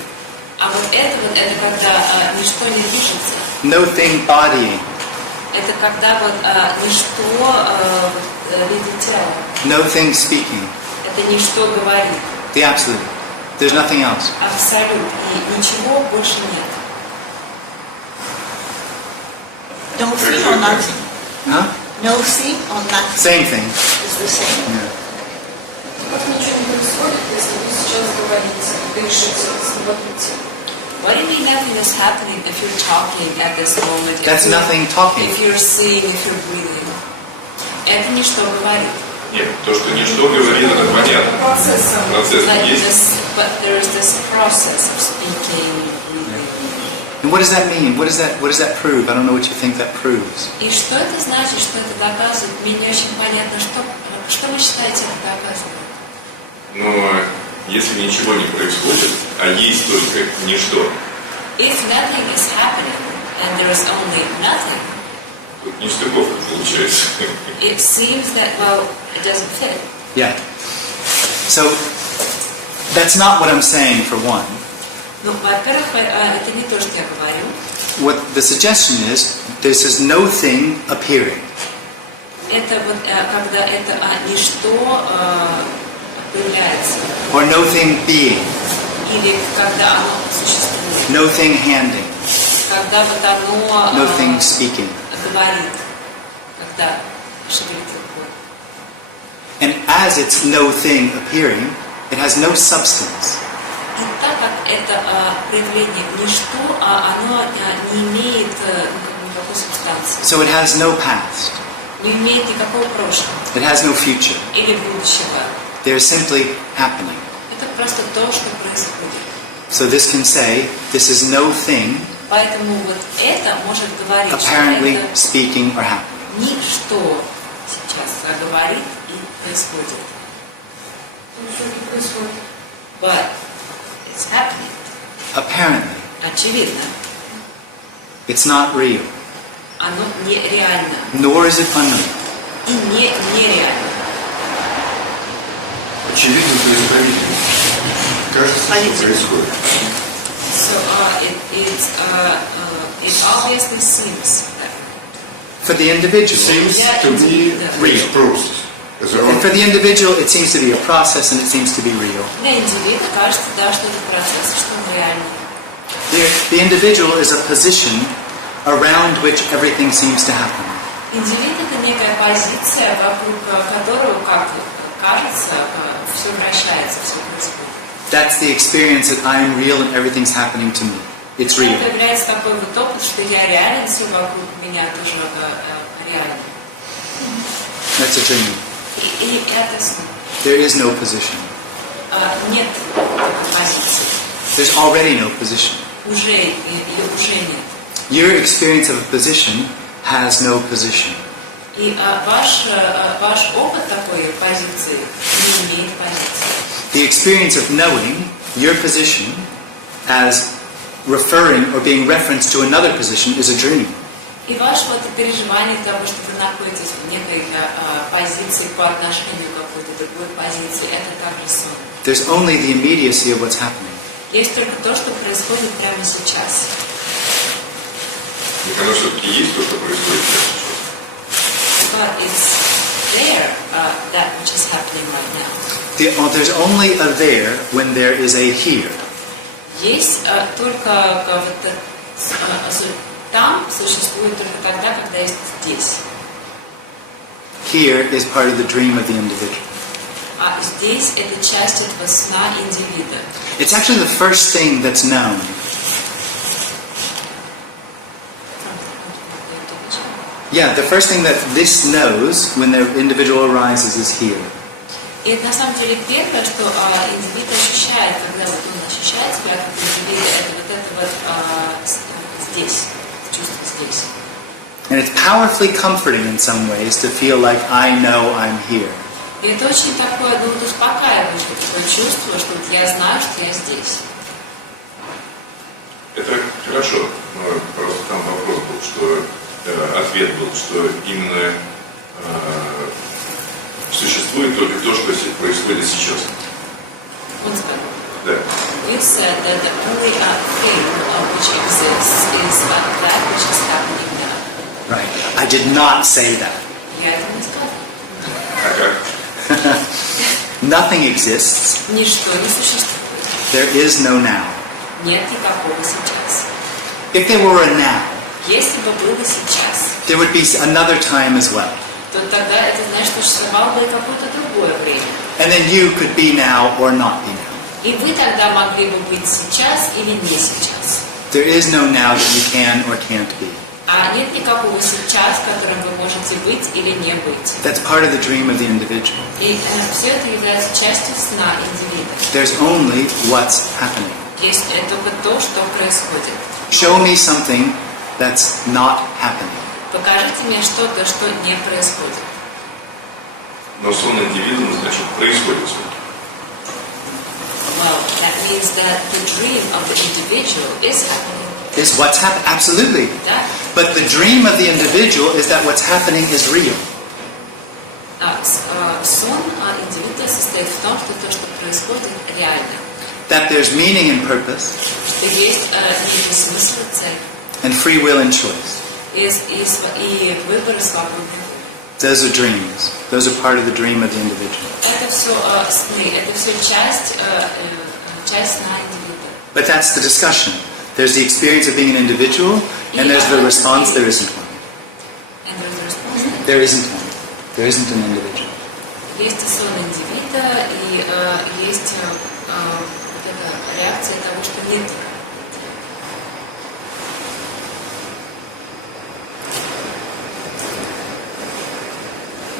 А вот это когда ничто не движется. No thing bodying. Это когда вот ничто в виде тела. No thing speaking. Это ничто говорит. The absolute. There's nothing else. Абсолют. И ничего больше нет. No thing or nothing. Huh? No thing or nothing Same thing. is the same. Yeah. Вот ничего не происходит, если вы сейчас говорите, дышите, смотрите. What do you mean nothing is happening if you're talking at this moment? If That's you're- nothing talking. If you're seeing, if you're breathing. Это ничто говорит. Нет, то, что ничто говорит, это понятно. Процесс Like есть. this, but there is this process of speaking, breathing. And what does that mean? What does that prove? I don't know what you think that proves. И что это значит, что это доказывает? Мне не очень понятно, что вы считаете это доказывает? Но если ничего не происходит, а есть только ничто, If nothing is happening and there is only nothing, тут нестыковка получается. it seems that, well, it doesn't fit. Yeah. So that's not what I'm saying for one. Ну, во-первых, это не то, что я говорю. What the suggestion is, this is no thing appearing. Это вот когда это ничто появляется. Or no thing being. Или когда оно существует. No thing handing. Когда вот оно No thing speaking. говорит. Когда шевелит рукой. And as it's no thing appearing, it has no substance. И так как это проявление ничто, оно не имеет никакой субстанции. So it has no past. Не имеет никакого прошлого. It has no future. Или будущего. They're simply happening. Это просто то, что происходит. So this can say, this is no thing Поэтому вот это может говорить, apparently что это speaking or happening. ничто сейчас говорит и происходит. Ничего не происходит. But it's happening. Apparently. Очевидно. It's not real. Оно нереально. Nor is it unreal. И нереально. Очевидно, происходительно. Кажется, что происходит. So it obviously seems that. For the individual, Seems to be real process. and for the individual, it seems to be a process and it seems to be real. Для индивида кажется, да, что это процесс, что он реальный. The individual is a position around which everything seems to happen. Индивид — это некая позиция, вокруг которого, как кажется, все вращается, все происходит. That's the experience that I am real and everything's happening to me. It's real. Появляется такой вот опыт, что я реален, все вокруг меня тоже реально. That's a dream. И это сон. There is no position. Нет такой позиции. There's already no position. Ее уже нет. Your experience of a position has no position. И ваш опыт такой позиции не имеет позиции. The experience of knowing your position as referring or being referenced to another position is a dream. И ваше вот переживание того, что вы находитесь в некой позиции по отношению к какой-то другой позиции, это также сон. There's only the immediacy of what's happening. Есть только то, что происходит прямо сейчас. Так оно все-таки есть то, что происходит сейчас. But it's there that which is happening right now. There's only a there when there is a here. Есть только там существует только тогда, когда есть здесь. Here is part of the dream of the individual. А здесь это часть этого сна индивида. It's actually the first thing that's known. Yeah, the first thing that this knows when the individual arises is here. И это на самом деле первое, что индивид ощущает, когда вот он ощущает себя как индивид, это вот здесь, чувство здесь. And it's powerfully comforting in some ways to feel like I know I'm here. И это очень такое, успокаивающее такое чувство, что вот я знаю, что я здесь. Это хорошо, но просто там вопрос был, что ответ был, что именно существует только то, что происходит сейчас. Он сказал. Да. You said that the only thing which exists is that which is happening now. Right. I did not say that. Я это не сказала. А как? Nothing exists. Ничто не существует. There is no now. Нет никакого сейчас. If there were a now, Если бы было сейчас, there would be another time as well. то тогда это значит, что существовало бы и какое-то другое время. And then you could be now or not be now. И вы тогда могли бы быть сейчас или не сейчас. There is no now that you can or can't be. А нет никакого сейчас, в котором вы можете быть или не быть. That's part of the dream of the individual. И все это является частью сна индивида. There's only what's happening. Есть только то, что происходит. Show me something that's not happening. Покажите мне что-то, что не происходит. Но сон индивидуума, значит, происходит сон. Well, that means that the dream of the individual is happening. Is what's happening? Absolutely. Да? But the dream of the individual is that what's happening is real. Сон индивида состоит в том, что то, что происходит, реально. That there's meaning and purpose, Что есть некий смысл и цель. and free will and choice. И выбор и свободный. Those are dreams. Those are part of the dream of the individual. Это все сны, это все часть сна индивида. But that's the discussion. There's the experience of being an individual, and there's the response, there isn't one. And there's a response. There isn't one. There isn't an individual. Есть сон индивида, и есть вот эта реакция того, что нет.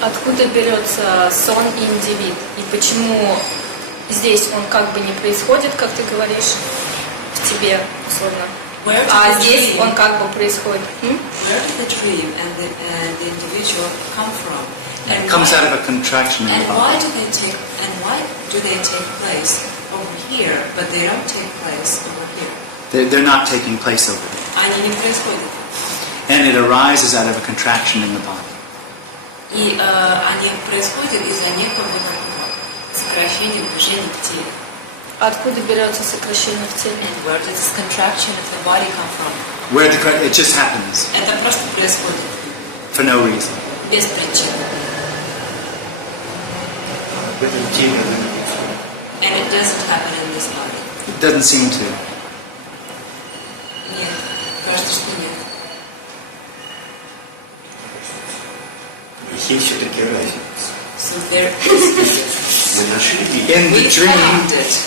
Откуда берется сон и индивид? И почему здесь он как бы не происходит, как ты говоришь, в тебе, условно, а здесь он как бы происходит? Where did the dream and the individual come from? It comes out of a contraction in And the body. why do they take place over here, but they don't take place over here? They're not taking place over there. Они не происходят. And it arises out of a contraction in the body. И они происходят из-за некого такого сокращения движения в теле. Откуда берется сокращение в теле? And where does this contraction of the body come from? It just happens Это просто происходит for no reason. без причины. В этом теле And it doesn't happen in this body. It doesn't seem to. Нет, кажется, что нет. есть все-таки разница. So there is Мы нашли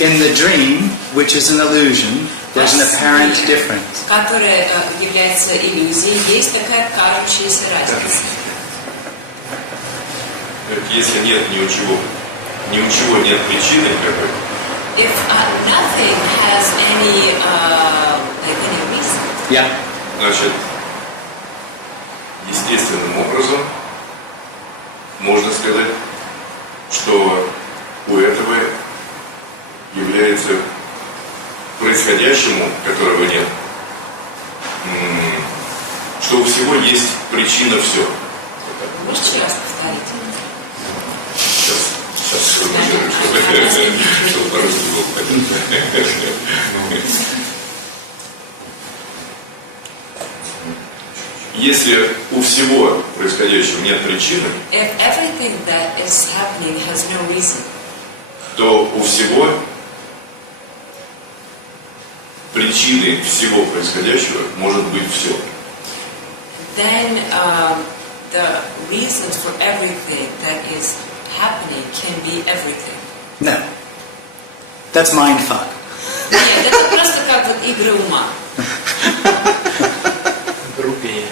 In the dream, which is an illusion, there's an apparent difference. которая является иллюзией, есть такая кажущаяся разница. Если нет ни у чего нет причины какой-то, If nothing has any reason, Yeah. значит, естественным образом можно сказать, что у этого является происходящему, которого нет, что у всего есть причина все. можешь еще раз повторить? Сейчас сформулирую, чтобы по-русски было понятно. Если у всего происходящего нет причины, if everything that is happening has no reason, то у всего причиной всего происходящего может быть все. then the reason for everything that is happening can be everything. No. That's mindfuck. Нет, это просто как вот игры ума. Грубее.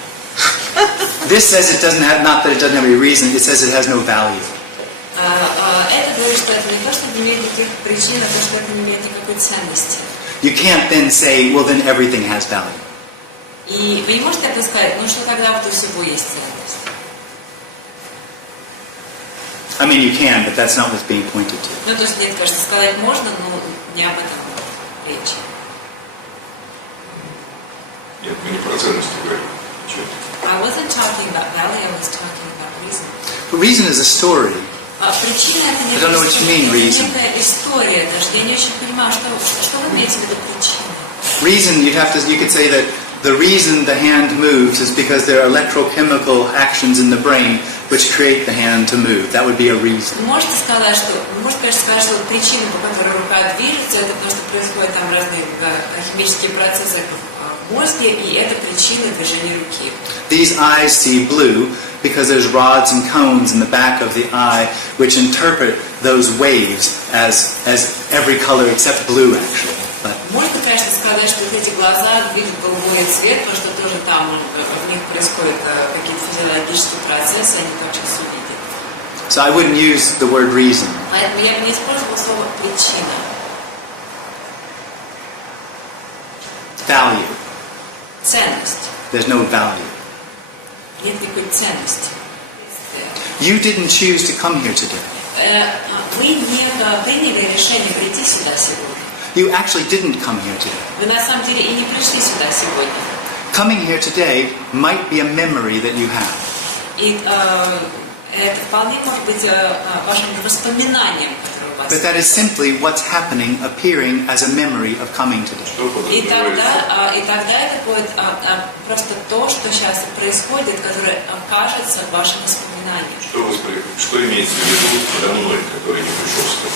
This says it doesn't have, not that it doesn't have any reason, it says it has no value. Это говорит, что это не то, что не имеет никаких причин, а то, что это не имеет никакой ценности. You can't then say, well, then everything has value. И вы не можете это сказать, ну что тогда вот у всего есть ценность. I mean, you can, but that's not what's being pointed to. Ну, то есть, нет, кажется, сказать можно, но не об этом речь. Нет, мы не про ценности говорим. Ничего. I wasn't talking about value, I was talking about reason. Reason is a story. Причина это I don't know what you mean, reason. некая история даже. Я не очень понимаю, что вы имеете в виду причина. Reason, you could say that the reason the hand moves is because there are electrochemical actions in the brain which create the hand to move. That would be a reason. Вы можете сказать, что причина, по которой рука движется, это потому что происходят там разные химические процессы в мозге, и это причина движения руки. These eyes see blue because there's rods and cones in the back of the eye which interpret those waves as every color except blue, actually. But можно, конечно, сказать, что эти глаза видят голубой цвет, потому что тоже там в них происходят какие-то физиологические процессы, они тоже все видят. so I wouldn't use the word reason. Поэтому я бы не использовала слово причина. Value. Ценность. There's no value. Нет никакой ценности. You didn't choose to come here today. Вы не приняли решение прийти сюда сегодня. You actually didn't come here today. Вы на самом деле и не пришли сюда сегодня. Coming here today might be a memory that you have. И это вполне может быть вашим воспоминанием, которое у вас But that is simply what's happening, appearing as a memory of coming today. Что И подразумевается? тогда это будет просто то, что сейчас происходит, которое окажется вашим воспоминанием. Что имеется в виду подо мной, который не пришел сюда?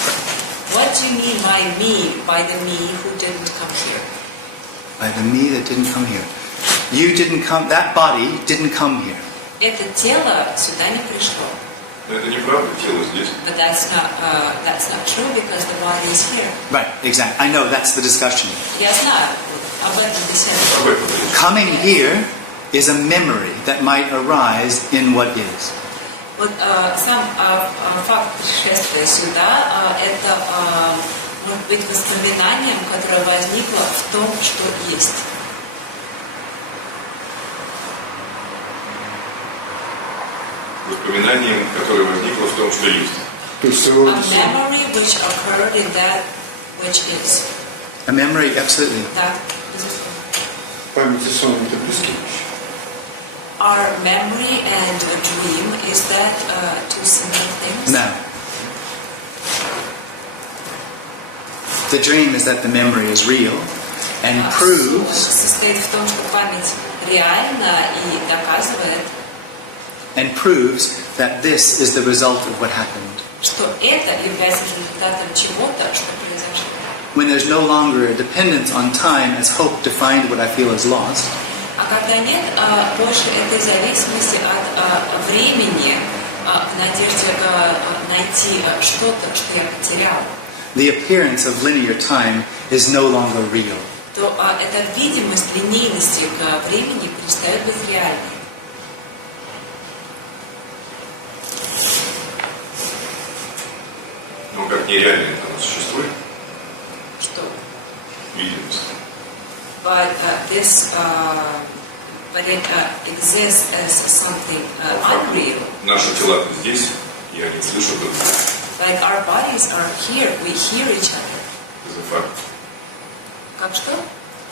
What do you mean by me, by the me who didn't come here? By the me that didn't come here. You didn't come, that body didn't come here. Это тело сюда не пришло. Но это неправда, тело здесь. But that's not true because the body is here. Right, exactly. I know, that's the discussion. Я знаю об этом беседе. Об этом речь. Coming here is a memory that might arise in what is. Вот сам факт пришествия сюда, это может быть воспоминанием, которое возникло в том, что есть. Воспоминанием, которое возникло в том, что есть. То есть своего A memory which occurred in that which is. A memory, absolutely. Да. память и сон это близкие вещи. Our memory and a dream, is that two similar things? No. The dream is that the memory is real and proves Состоит в том, что память реальна и доказывает, that this is the result of what happened. что это является результатом чего-то, что произошло. When there's no longer a dependence on time as hope to find what I feel is lost, А когда нет больше этой зависимости от времени, в надежде найти что-то, что я потерял, the appearance of linear time is no longer real. то эта видимость линейности к времени перестает быть реальной. Ну, как нереально это оно существует, Что? видимость. But it exists as something unreal. Наши тела здесь, я не слышу друг друга. Like our bodies are here, we hear each other. Это факт. Как что?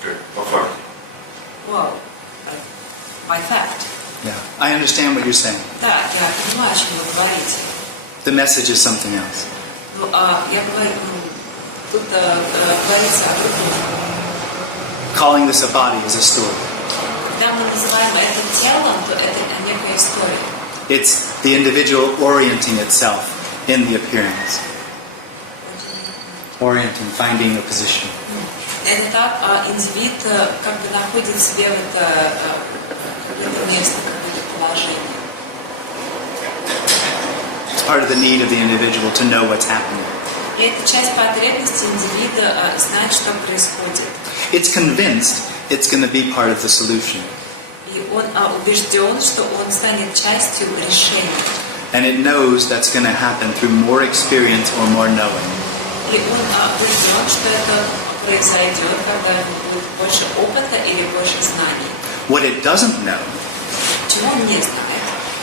Как по факту. Wow. By fact. Yeah, I understand what you're saying. Да, я понимаю, о чем вы говорите. The message is something else. Ну, я говорю, тут говорится о другом. Calling this a body is a story. когда мы называем это телом, то это некая история. It's the individual orienting itself in the appearance. Orienting, finding a position. Это так, индивид как бы находит себе в это место, какое-то положение. It's part of the need of the individual to know what's happening. И это часть потребности индивида знать, что происходит. It's convinced it's going to be part of the solution. И он убежден, что он станет частью решения. And it knows that's going to happen through more experience or more knowing. И он убежден, что это произойдет, когда будет больше опыта или больше знаний. What it doesn't know Чего он не знает?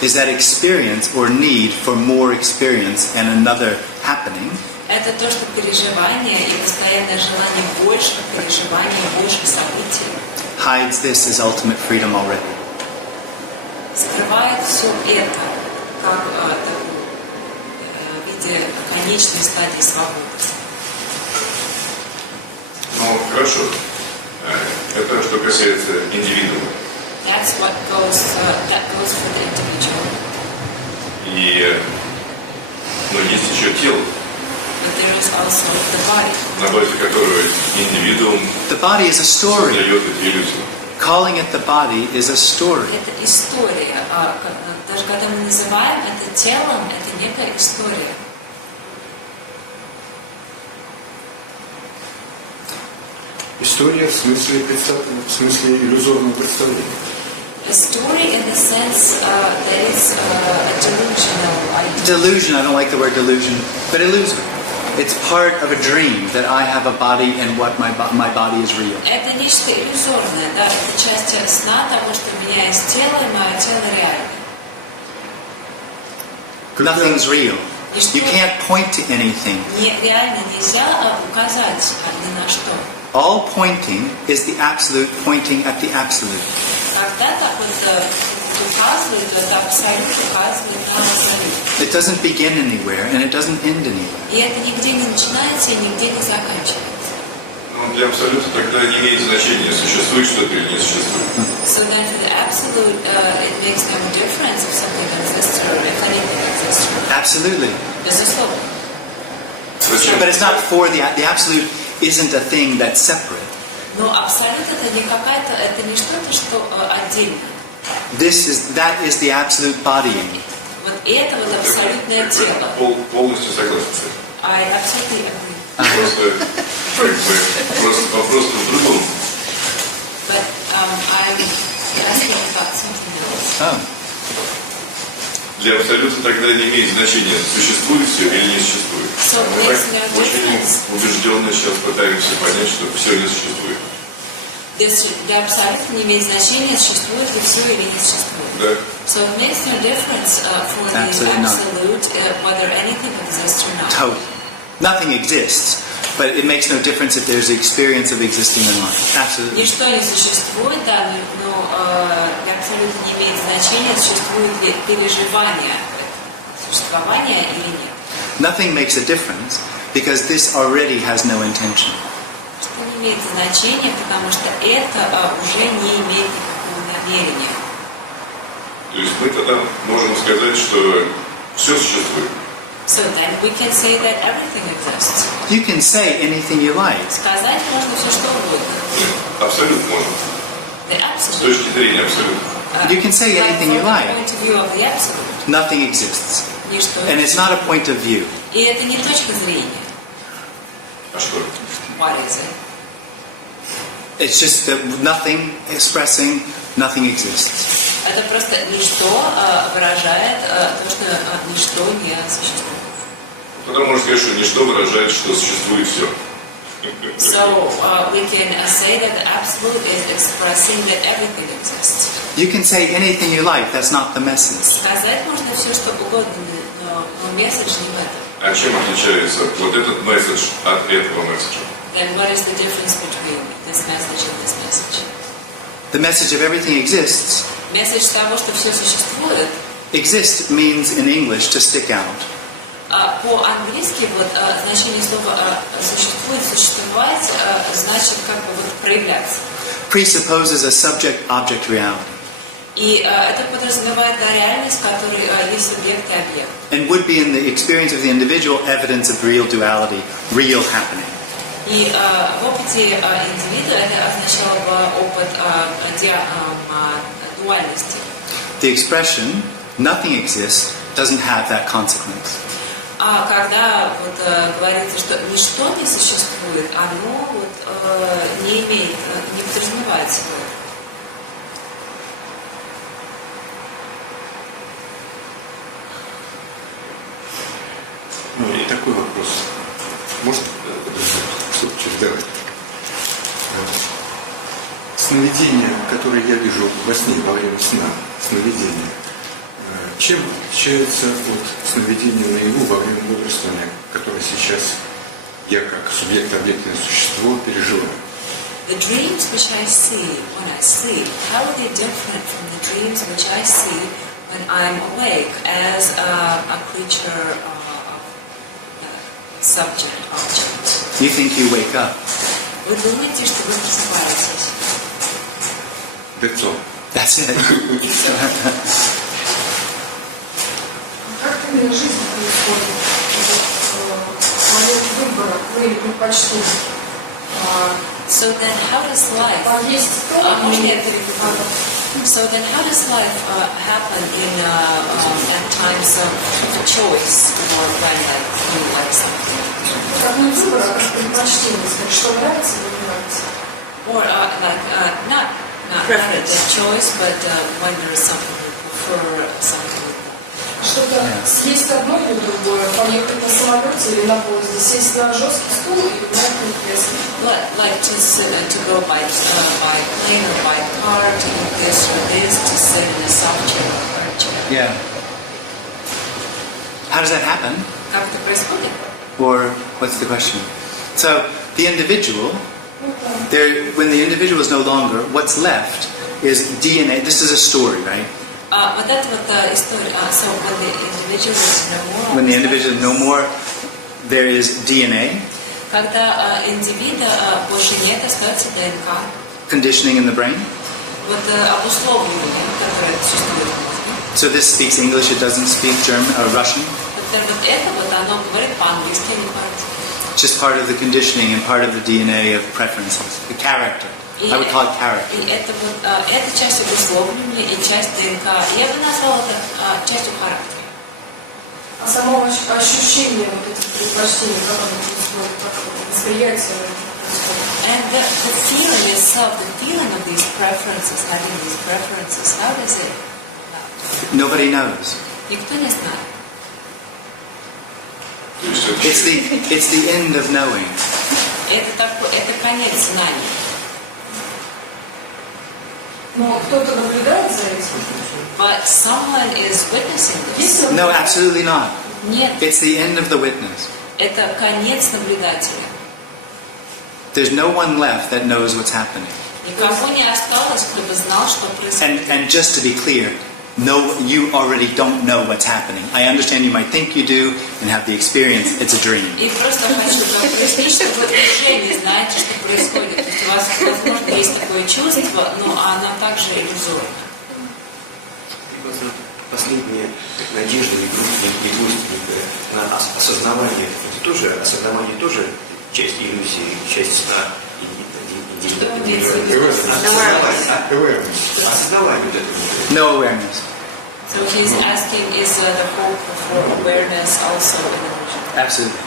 is that experience or need for more experience and another happening Это то, что переживание и постоянное желание больше переживания, больше событий hides this as ultimate freedom already. скрывает все это как в виде конечной стадии свободы. Ну, хорошо. Это что касается индивидуума. That's what goes for the individual. Но есть еще тело, But there is also the body. на базе которого индивидуум The body is a story. создает эти иллюзии. Calling it the body is a story. Это история. Даже когда мы называем это телом, это некая история. История в смысле иллюзорного представления. A story in the sense that it's a delusional idea. Delusion, I don't like the word delusion, but illusory. It's part of a dream that I have a body and what my body is real. Это нечто иллюзорное, да, это часть сна того, что у меня есть тело, и мое тело реально. Nothing's real. You can't point to anything. Реально нельзя указать ни на что. All pointing is the absolute pointing at the absolute. Когда так вот указывает, это абсолют указывает на абсолют. It doesn't begin anywhere and it doesn't end anywhere. И это нигде не начинается и нигде не заканчивается. Ну, для абсолюта тогда не имеет значения, существует что-то или не существует. So then for the absolute, it makes no difference if something exists or if anything exists. Absolutely. Безусловно. Зачем? But it's not for the absolute isn't a thing that's separate. Но абсолют это не какая-то, это не что-то, что отдельно. That is the absolute bodying. Вот это вот абсолютное тело. Полностью согласен с этим. I absolutely agree. Просто вопрос в другом. But I'm asking about something else. Oh. Для абсолюта тогда не имеет значения, существует все или не существует. So Мы makes так no очень difference. убежденно сейчас пытаемся понять, что все не существует. Для абсолюта не имеет значения, существует ли все или не существует. Да. So it makes no difference for the Absolutely not. absolute whether anything exists or not. Totally. Nothing exists, but it makes no difference if there's the experience of existing or not. Absolutely. Ничто не существует, да, но для абсолюта не имеет значения, существует ли переживание существования или нет. Nothing makes a difference because this already has no intention. Что не имеет значения, потому что это уже не имеет никакого намерения. То есть мы тогда можем сказать, что все существует. So then we can say that everything exists. You can say anything you like. Сказать можно все что угодно. Абсолют можно. The С absolute. точки зрения абсолюта. You can say anything you From the like. point of view of the absolute. Nothing exists. Ничто. And it's not a point of view. И это не точка зрения. А что? What is it? It's just that nothing expressing, nothing exists. Это просто ничто выражает то, что ничто не существует. Тогда можно сказать, что ничто выражает, что существует все. So we can say that the absolute is expressing that everything exists. You can say anything you like. That's not the message. Сказать можно все, что угодно, но месседж не в этом. А чем отличается вот этот месседж от этого месседжа? Then what is the difference between this message and this message? The message of everything exists. Месседж того, что все существует, Exist means in English to stick out. по-английски вот значение слова существует, существовать значит как бы вот проявляться. presupposes a subject-object reality. И это подразумевает реальность, в которой есть субъект и объект. And would be in the experience of the individual evidence of real duality, real happening. И в опыте индивида это означало бы опыт дуальности. The expression, nothing exists, doesn't have that consequence. А когда вот, говорится, что ничто не существует, оно вот, не имеет, не подразумевает собой. Ну и такой вопрос. Можно чередовать? Сновидения, которые я вижу во сне, во время сна, сновидения, чем отличаются от сновидения наяву во время бодрствования, которое сейчас я как субъект-объектное существо переживаю? The dreams which I see when I sleep, how are they different from the dreams which I see when I'm awake as a creature subject, object? You think you wake up. Вы думаете, что вы просыпаетесь? That's all. That's it. Как именно жизнь происходит? Момент выбора, вы или предпочту? So then how does life So then how does life happen in at times of choice or when you like something? Как не выбор, а как предпочтение, что нравится, не нравится. Or not preference, choice, but when there is something you prefer, something like that. Что-то съесть одно или другое, поехать на самолете или на поезде, сесть на жесткий стул или на кресло. Like to sit and to go by plane or by car, to do this or this, to sit in a soft chair or a chair. Yeah. How does that happen? Как это происходит? Or what's the question? So the individual, when the individual is no longer, what's left is DNA. This is a story, right? Вот это вот история. So when the individual is no more. When the individual is no more, there is DNA. Когда индивида больше нет, остается ДНК. Conditioning in the brain. Вот обусловливание, которое существует в мозге. So this speaks English. It doesn't speak German or Russian. Вот это вот оно говорит по-английски, не по-русски. Just part of the conditioning and part of the DNA of preferences, the character. I would call it character. И это вот это часть обусловления и часть ДНК. Я бы назвала это частью характера. А само ощущение вот этих предпочтений, как оно происходит, как восприятие происходит. And the feeling itself, the feeling of these preferences, having these preferences, how does it? Nobody knows. Никто не знает. It's the end of knowing. Это конец знаний. Но кто-то наблюдает за этим? But someone is witnessing this. No, absolutely not. Нет. It's the end of the witness. Это конец наблюдателя. There's no one left that knows what's happening. Никого не осталось, кто бы знал, что происходит. And just to be clear, no, you already don't know what's happening. I understand you might think you do and have the experience. It's a dream. И просто хочу прояснить, что вы уже не знаете, что происходит. То есть у вас, возможно, есть такое чувство, но оно также иллюзорно. Последняя надежда и грусть на осознавание. Осознавание тоже часть иллюзии, часть сна. No awareness. So he's asking, is the hope for awareness also an illusion? Absolutely.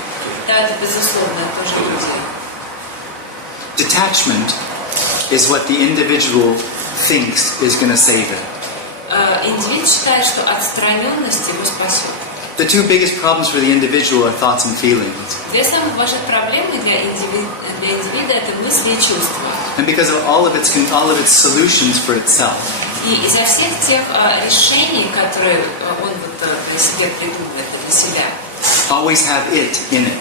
Да, это безусловно, тоже иллюзия. Detachment is what the individual thinks is going to save it. Индивид считает, что отстраненность его спасет. The two biggest problems for the individual are thoughts and feelings. Две самых важных проблемы для индивида это мысли и чувства. And because of all of its solutions for itself. И из-за всех тех решений, которые он для себя придумывает для себя. Always have it in it.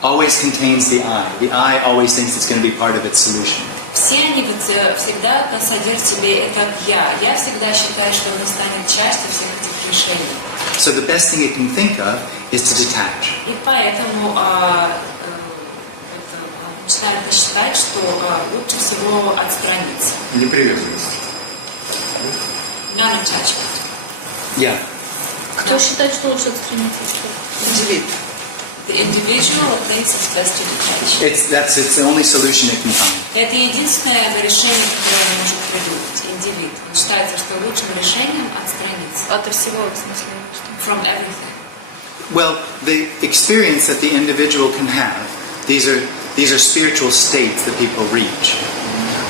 Always contains the I. The I always thinks it's going to be part of its solution. Все они всегда содержат в себе это я. Я всегда считаю, что он станет частью всех этих решений. So the best thing it can think of is to detach. И поэтому начинает считать, считает, что лучше всего отстраниться. Непривязанность. Non-attachment. Yeah. Кто считает, что лучше отстраниться? Individual. The individual thinks it's best to detach. It's the only solution it can find. Это единственное решение, которое он может придумать. Индивид. Он считается, что лучшим решением отстраниться. Ото всего, в смысле, что? From everything. Well, the experience that the individual can have, these are spiritual states that people reach,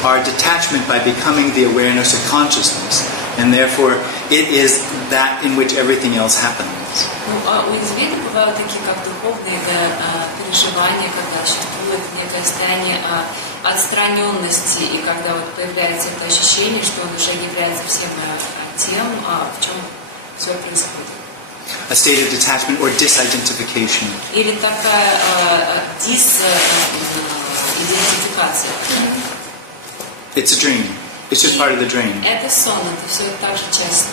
are detachment by becoming the awareness of consciousness, and therefore it is that in which everything else happens. У индивида бывают такие как духовные переживания, когда существует некое состояние отстраненности, и когда вот появляется это ощущение, что он уже является всем тем, в чем все происходит. A state of detachment or disidentification. Или такая дисидентификация. It's a dream. It's just part of the dream. Это сон, это все так же часто.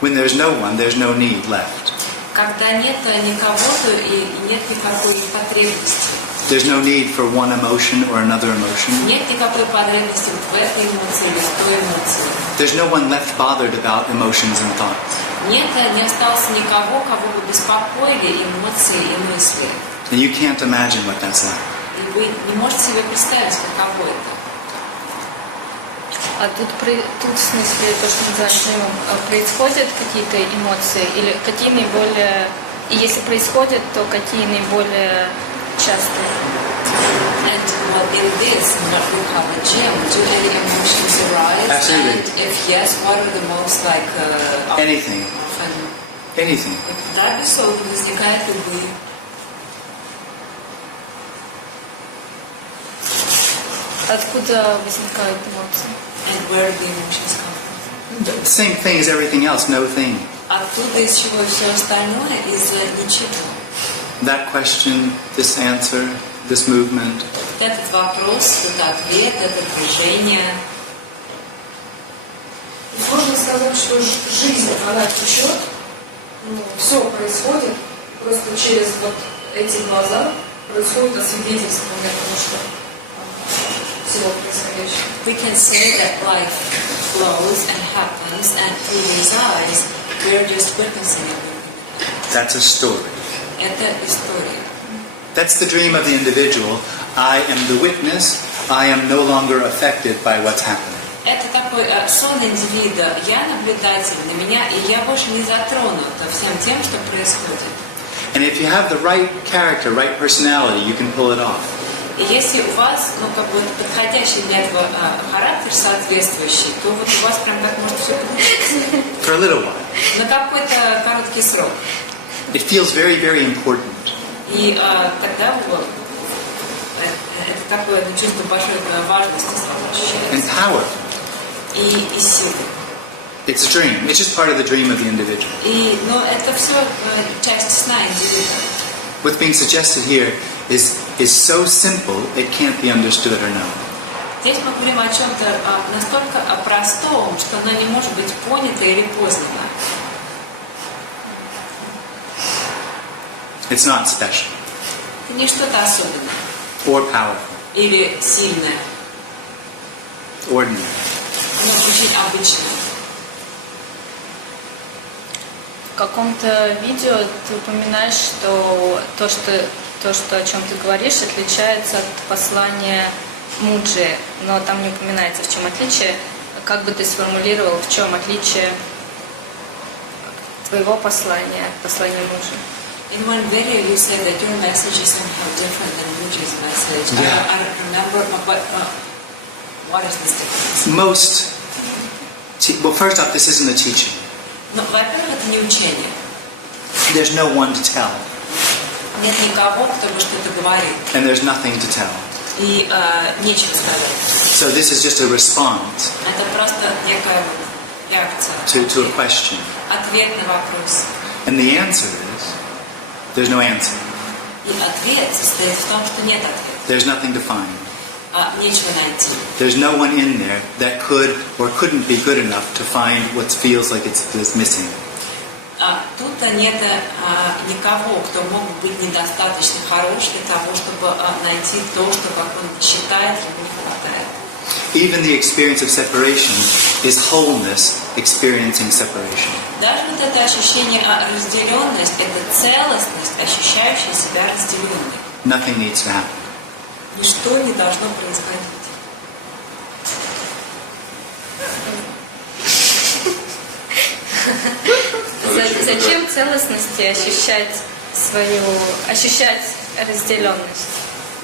When there's no one, there's no need left. Когда нет никого, то и нет никакой потребности. There's no need for one emotion or another emotion. Нет никакой потребности в этой эмоции или в той эмоции. There's no one left bothered about emotions and thoughts. Нет, не осталось никого, кого бы беспокоили эмоции и мысли. And you can't imagine what that's like. И вы не можете себе представить, каково это. А тут в смысле, то, что мы называем, происходят какие-то эмоции, или какие наиболее... И если происходят, то какие наиболее частые? And what in this, what we call the gym, do any emotions arise? Absolutely. And if yes, what are the most like... Anything. Often? Anything. Да, безусловно, возникают любые. Откуда возникают эмоции? And where do the emotions come from? The same thing as everything else, no thing. Оттуда, из чего все остальное, из ничего. That question, this answer, this movement. Этот вопрос, этот ответ, это движение. Можно сказать, что жизнь, она течет, все происходит, просто через вот эти глаза происходит освидетельствование того, что всего происходящего. We can say that life flows and happens, and through these eyes, we're just witnessing it. That's a story. Это история. That's the dream of the individual. I am the witness. I am no longer affected by what's happening. Это такой сон индивида. Я наблюдатель на меня, и я больше не затронута всем тем, что происходит. And if you have the right character, right personality, you can pull it off. И если у вас, подходящий для этого характер соответствующий, то вот у вас прям так может все получиться. For a little while. На какой-то короткий срок. It feels very, very important. И тогда это такое чувство большой важности сразу And ощущается. power. И силы. It's a dream. It's just part of the dream of the individual. Но это все часть сна индивида. What's being suggested here is so simple it can't be understood or known. Здесь мы говорим о чем-то настолько простом, что оно не может быть понято или познано. It's not special Это не что-то особенное. or powerful, Или сильное. ordinary. Оно очень обычное. В каком-то видео ты упоминаешь, что то, о чем ты говоришь, отличается от послания Муджи, но там не упоминается, в чем отличие. Как бы ты сформулировал, в чем отличие твоего послания от послания Муджи? In one video you said that your message is somehow different than Mujji's message. Yeah. I don't remember, but what is this difference? Well, first off, this isn't a teaching. Ну, во-первых, это не учение. There's no one to tell, Нет никого, кто бы что-то говорил. and there's nothing to tell. И нечего сказать. So this is just a response Это просто некая реакция. to a question. Ответ на вопрос. And the answer is, there's no answer. И ответ состоит в том, что нет ответа. There's nothing to find. Нечего найти. There's no one in there that could or couldn't be good enough to find what feels like it's missing. тут нет никого, кто мог быть недостаточно хорош для того, чтобы найти то, что, как он считает, ему хватает. Even the experience of separation is wholeness experiencing separation. Даже вот это ощущение разделенность, это целостность, ощущающая себя разделенной. Nothing needs to happen. Ничто не должно происходить. Зачем целостности ощущать разделенность?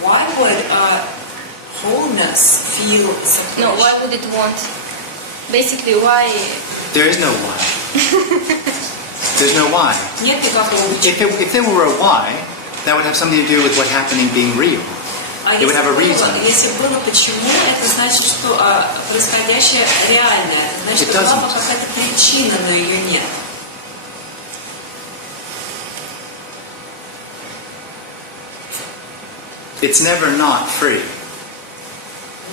Why would wholeness feel separation? No, why would it want? Basically, why? There is no why. There's no why. Нет никакого If there were a why, that would have something to do with what happening being real. It would have a reason. Если было почему, это значит, что происходящее реальное. Значит, It была бы doesn't. какая-то причина, но ее нет. It's never not free.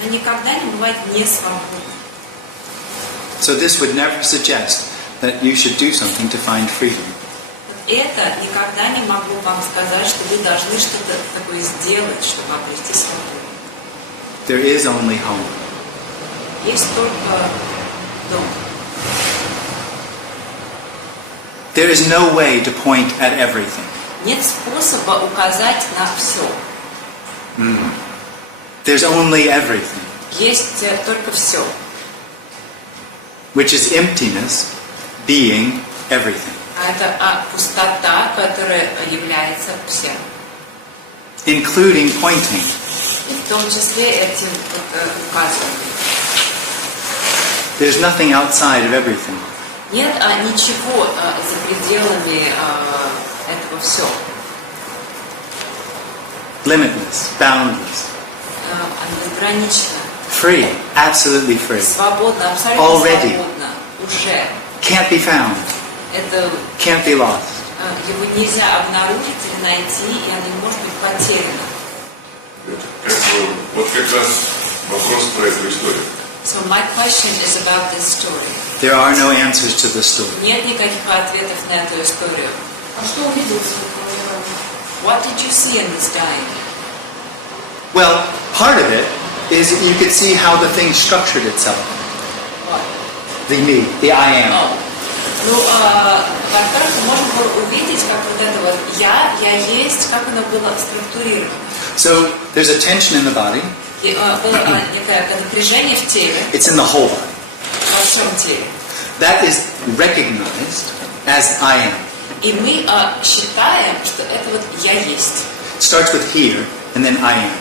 Она никогда не бывает не свободной. So this would never suggest that you should do something to find freedom. Это никогда не могло вам сказать, что вы должны что-то такое сделать, чтобы обрести свободу. There is only home. Есть только дом. There is no way to point at everything. Нет способа указать на все. There's only everything, Есть только все. which is emptiness being everything, А это пустота, которая является всем. including pointing. И в том числе этим указыванием. There's nothing outside of everything. Нет ничего за пределами этого все. Limitless, boundless, Безгранично. free, absolutely free, Свободно, абсолютно Already. свободно. Уже. can't be found, Это can't be lost. его нельзя обнаружить или найти, и оно не может быть потеряно. Вот как раз вопрос про эту историю. So my question is about this story. There are no answers to the story. Нет никаких ответов на эту историю. А что увидел свой? What did you see in this dying? Well, part of it is you could see how the thing structured itself. What? The me, the I am. Ну, во-первых, можно было увидеть, как вот это вот я есть, как оно было структурировано. So there's a tension in the body. И было некое напряжение в теле, It's in the whole body. во всем теле. That is recognized as I am. И мы считаем, что это вот я есть. It starts with here, and then I am.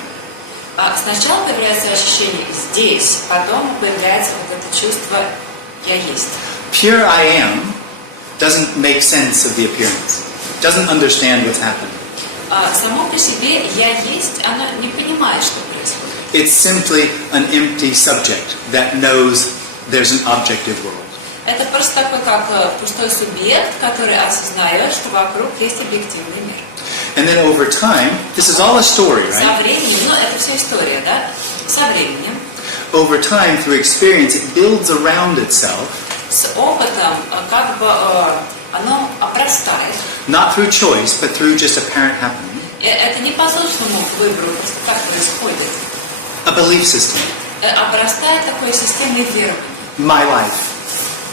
Сначала появляется ощущение здесь, потом появляется вот это чувство я есть. Pure I am doesn't make sense of the appearance. Doesn't understand what's happening. Само по себе я есть, оно не понимает, что происходит. It's simply an empty subject that knows there's an objective world. Это просто такой, как пустой субъект, который осознает, что вокруг есть объективный мир. And then over time, this is all a story, Со right? временем, это вся история, да? Со временем, Over time, through experience, it builds around itself, с опытом, как бы оно обрастает. not through choice, but through just apparent happening. Это не по собственному выбору, просто так происходит. A belief system. Обрастает такой системой верований. My life.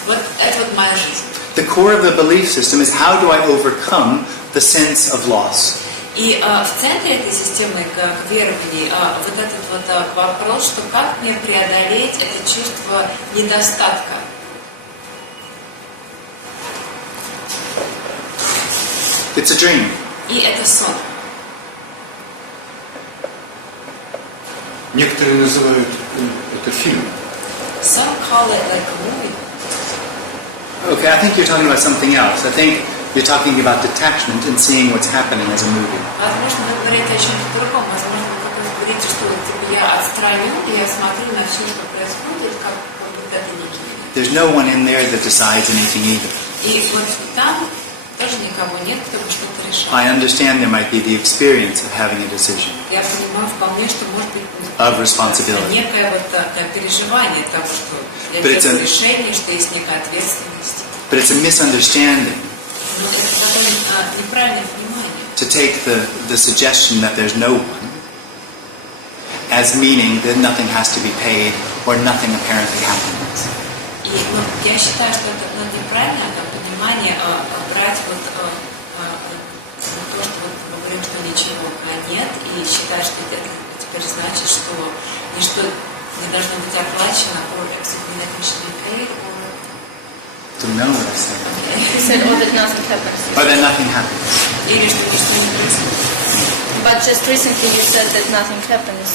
Вот это вот моя жизнь. The core of the belief system is how do I overcome the sense of loss? И в центре этой системы верований вот этот вот вопрос, что как мне преодолеть это чувство недостатка. It's a dream. И это сон. Некоторые называют это фильм. Some call it like a movie. Okay, I think you're talking about something else. I think you're talking about detachment and seeing what's happening as a movie. Возможно, вы говорите о чем-то другом. Возможно, вы говорите, что я отстранен, и я смотрю на все, что происходит, как будто это некий мир. There's no one in there that decides anything either. И вот там тоже никого нет, кто бы что-то решал. I understand there might be the experience of having a decision, Я понимаю вполне, что может быть of responsibility. некое вот такое переживание того, что я But it's делаю a- решение, что есть некая ответственность. But it's a misunderstanding Но это такое неправильное понимание. To take the suggestion that there's no one as meaning that nothing has to be paid or nothing apparently happens. И я считаю, что это неправильное понимание брать вот то, что вот мы говорим, что ничего нет, и считать, что это теперь значит, что ничто не должно быть оплачено, or nothing should be paid, or... To know what I said. He said, oh, that nothing happens. Or that nothing happens. Или что ничто не происходит. But just recently you said that nothing happens.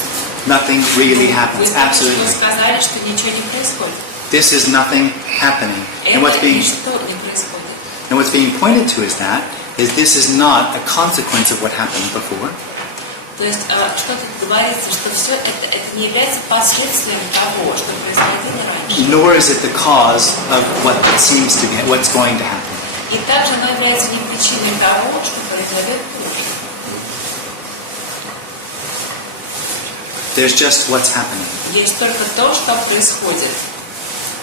Nothing really happens. Вы Absolutely. сказали, что ничего не происходит. This is nothing happening. And what's Это being ничто не происходит. and what's being pointed to is this is not a consequence of what happened before. То есть, что тут говорится, что все это не является последствием того, что происходило раньше. Nor is it the cause of what it seems to be, what's going to happen. И также оно является не причиной того, что произойдет позже. There's just what's happening. Есть только то, что происходит.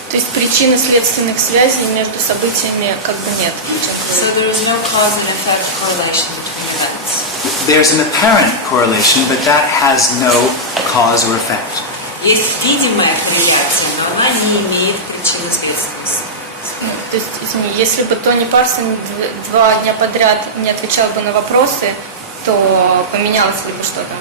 То есть причинно-следственных связей между событиями как бы нет. So there is no cause and effect correlation between events. There's an apparent correlation, but that has no cause or effect. Есть видимая корреляция, но она не имеет причинно-следственности. То есть, извини, если бы Тони Парсон 2 дня подряд не отвечал бы на вопросы, то поменялось ли бы что-то?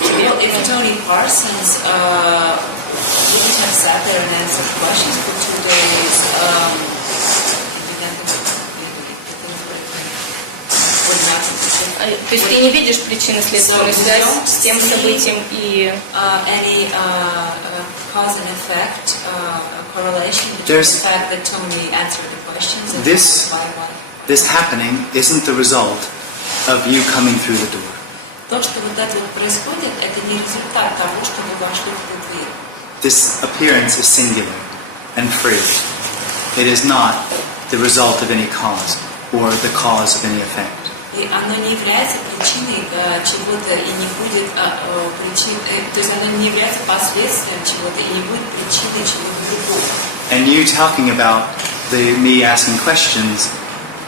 Well, if Tony Parsons didn't have sat there and answered questions for 2 days, То есть ты не видишь причинно-следственную связь с тем событием и... any cause and effect correlation between There's- the fact that Tony answered the questions and This- This happening isn't the result of you coming through the door. То, что вот это вот происходит, это не результат того, что вы вошли в эту дверь. This appearance is singular and free. It is not the result of any cause or the cause of any effect. И оно не является причиной чего-то и не будет то есть оно не является последствием чего-то и не будет причиной чего-то другого. And you talking about me asking questions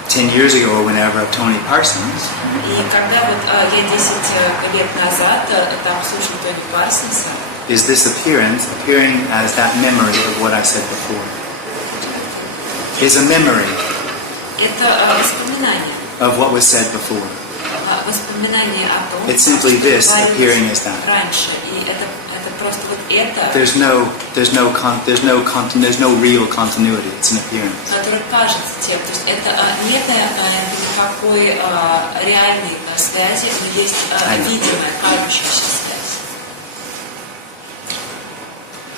10 years ago or whenever of Tony Parsons, И когда вот я 10 лет назад там слушал Тони Парсонса, is this appearance appearing as that memory of what I said before? Is a memory это воспоминание. of what was said before. Воспоминание о том, It's simply что this говорилось appearing as that. раньше. И это просто вот это, There's no real continuity. It's an appearance. которое кажется тем. То есть это нет никакой реальной связи, но есть видимая, кажущаяся связь.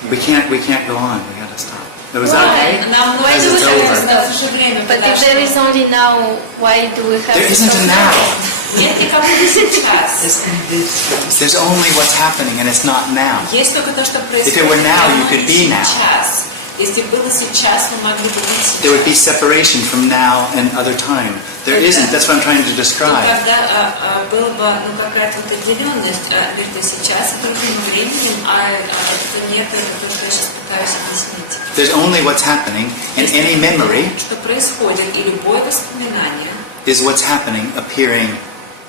We can't go on. We gotta stop. It was Why? okay. Нам Why do we нужно have to остаться уже время, But потому if there что is only now, why do we have There to isn't stop a now. нет никакого сейчас. There's only what's happening, and it's not now. Есть только то, что If происходит. it were now, you оно could be now. сейчас. Если было сейчас, вы могли бы быть There would be сейчас. separation from now and other time. There isn't. That's what I'm trying to Ну, describe. когда была бы какая-то вот отделенность между сейчас и другим временем, это нет, это то, что я сейчас пытаюсь объяснить. There's only what's happening, and any memory Что происходит, и любое воспоминание, is what's happening appearing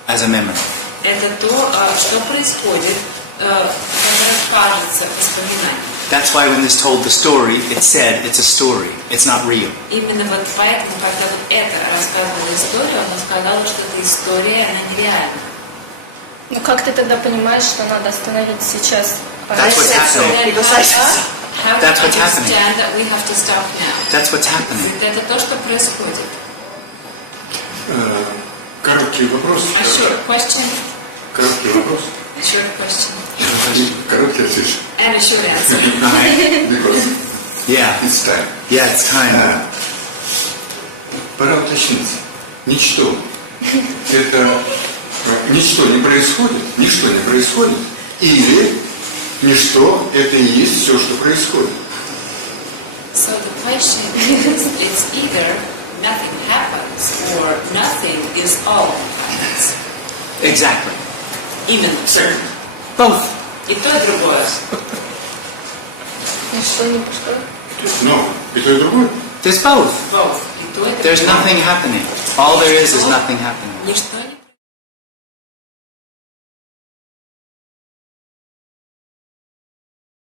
as a memory. это то, что происходит, которое кажется воспоминанием. That's why when this told the story, it said it's a story. It's not real. Именно вот поэтому, когда вот это рассказывала историю, она сказала, что эта история, она нереальна. Ну как ты тогда понимаешь, что надо остановить сейчас? That's what's happening. How That's to what's happening. understand that we have to stop now. That's what's happening. Это то, что происходит. Короткий вопрос. A short question, Короткий вопрос. a short question, Короткий ответ. and a short answer. All right. Because Yeah. it's time. Yeah, it's time. Пора уточнить. Ничто. Это ничто не происходит, ничто не происходит, или ничто это и есть все, что происходит. So the question is, it's either nothing happens or nothing is all that happens. Exactly. Именно. Both. И то, и другое. Ничто не происходит. Но и то, и другое. There's both. Both. И то, и There's другое. nothing happening. All there is nothing happening. Ничто не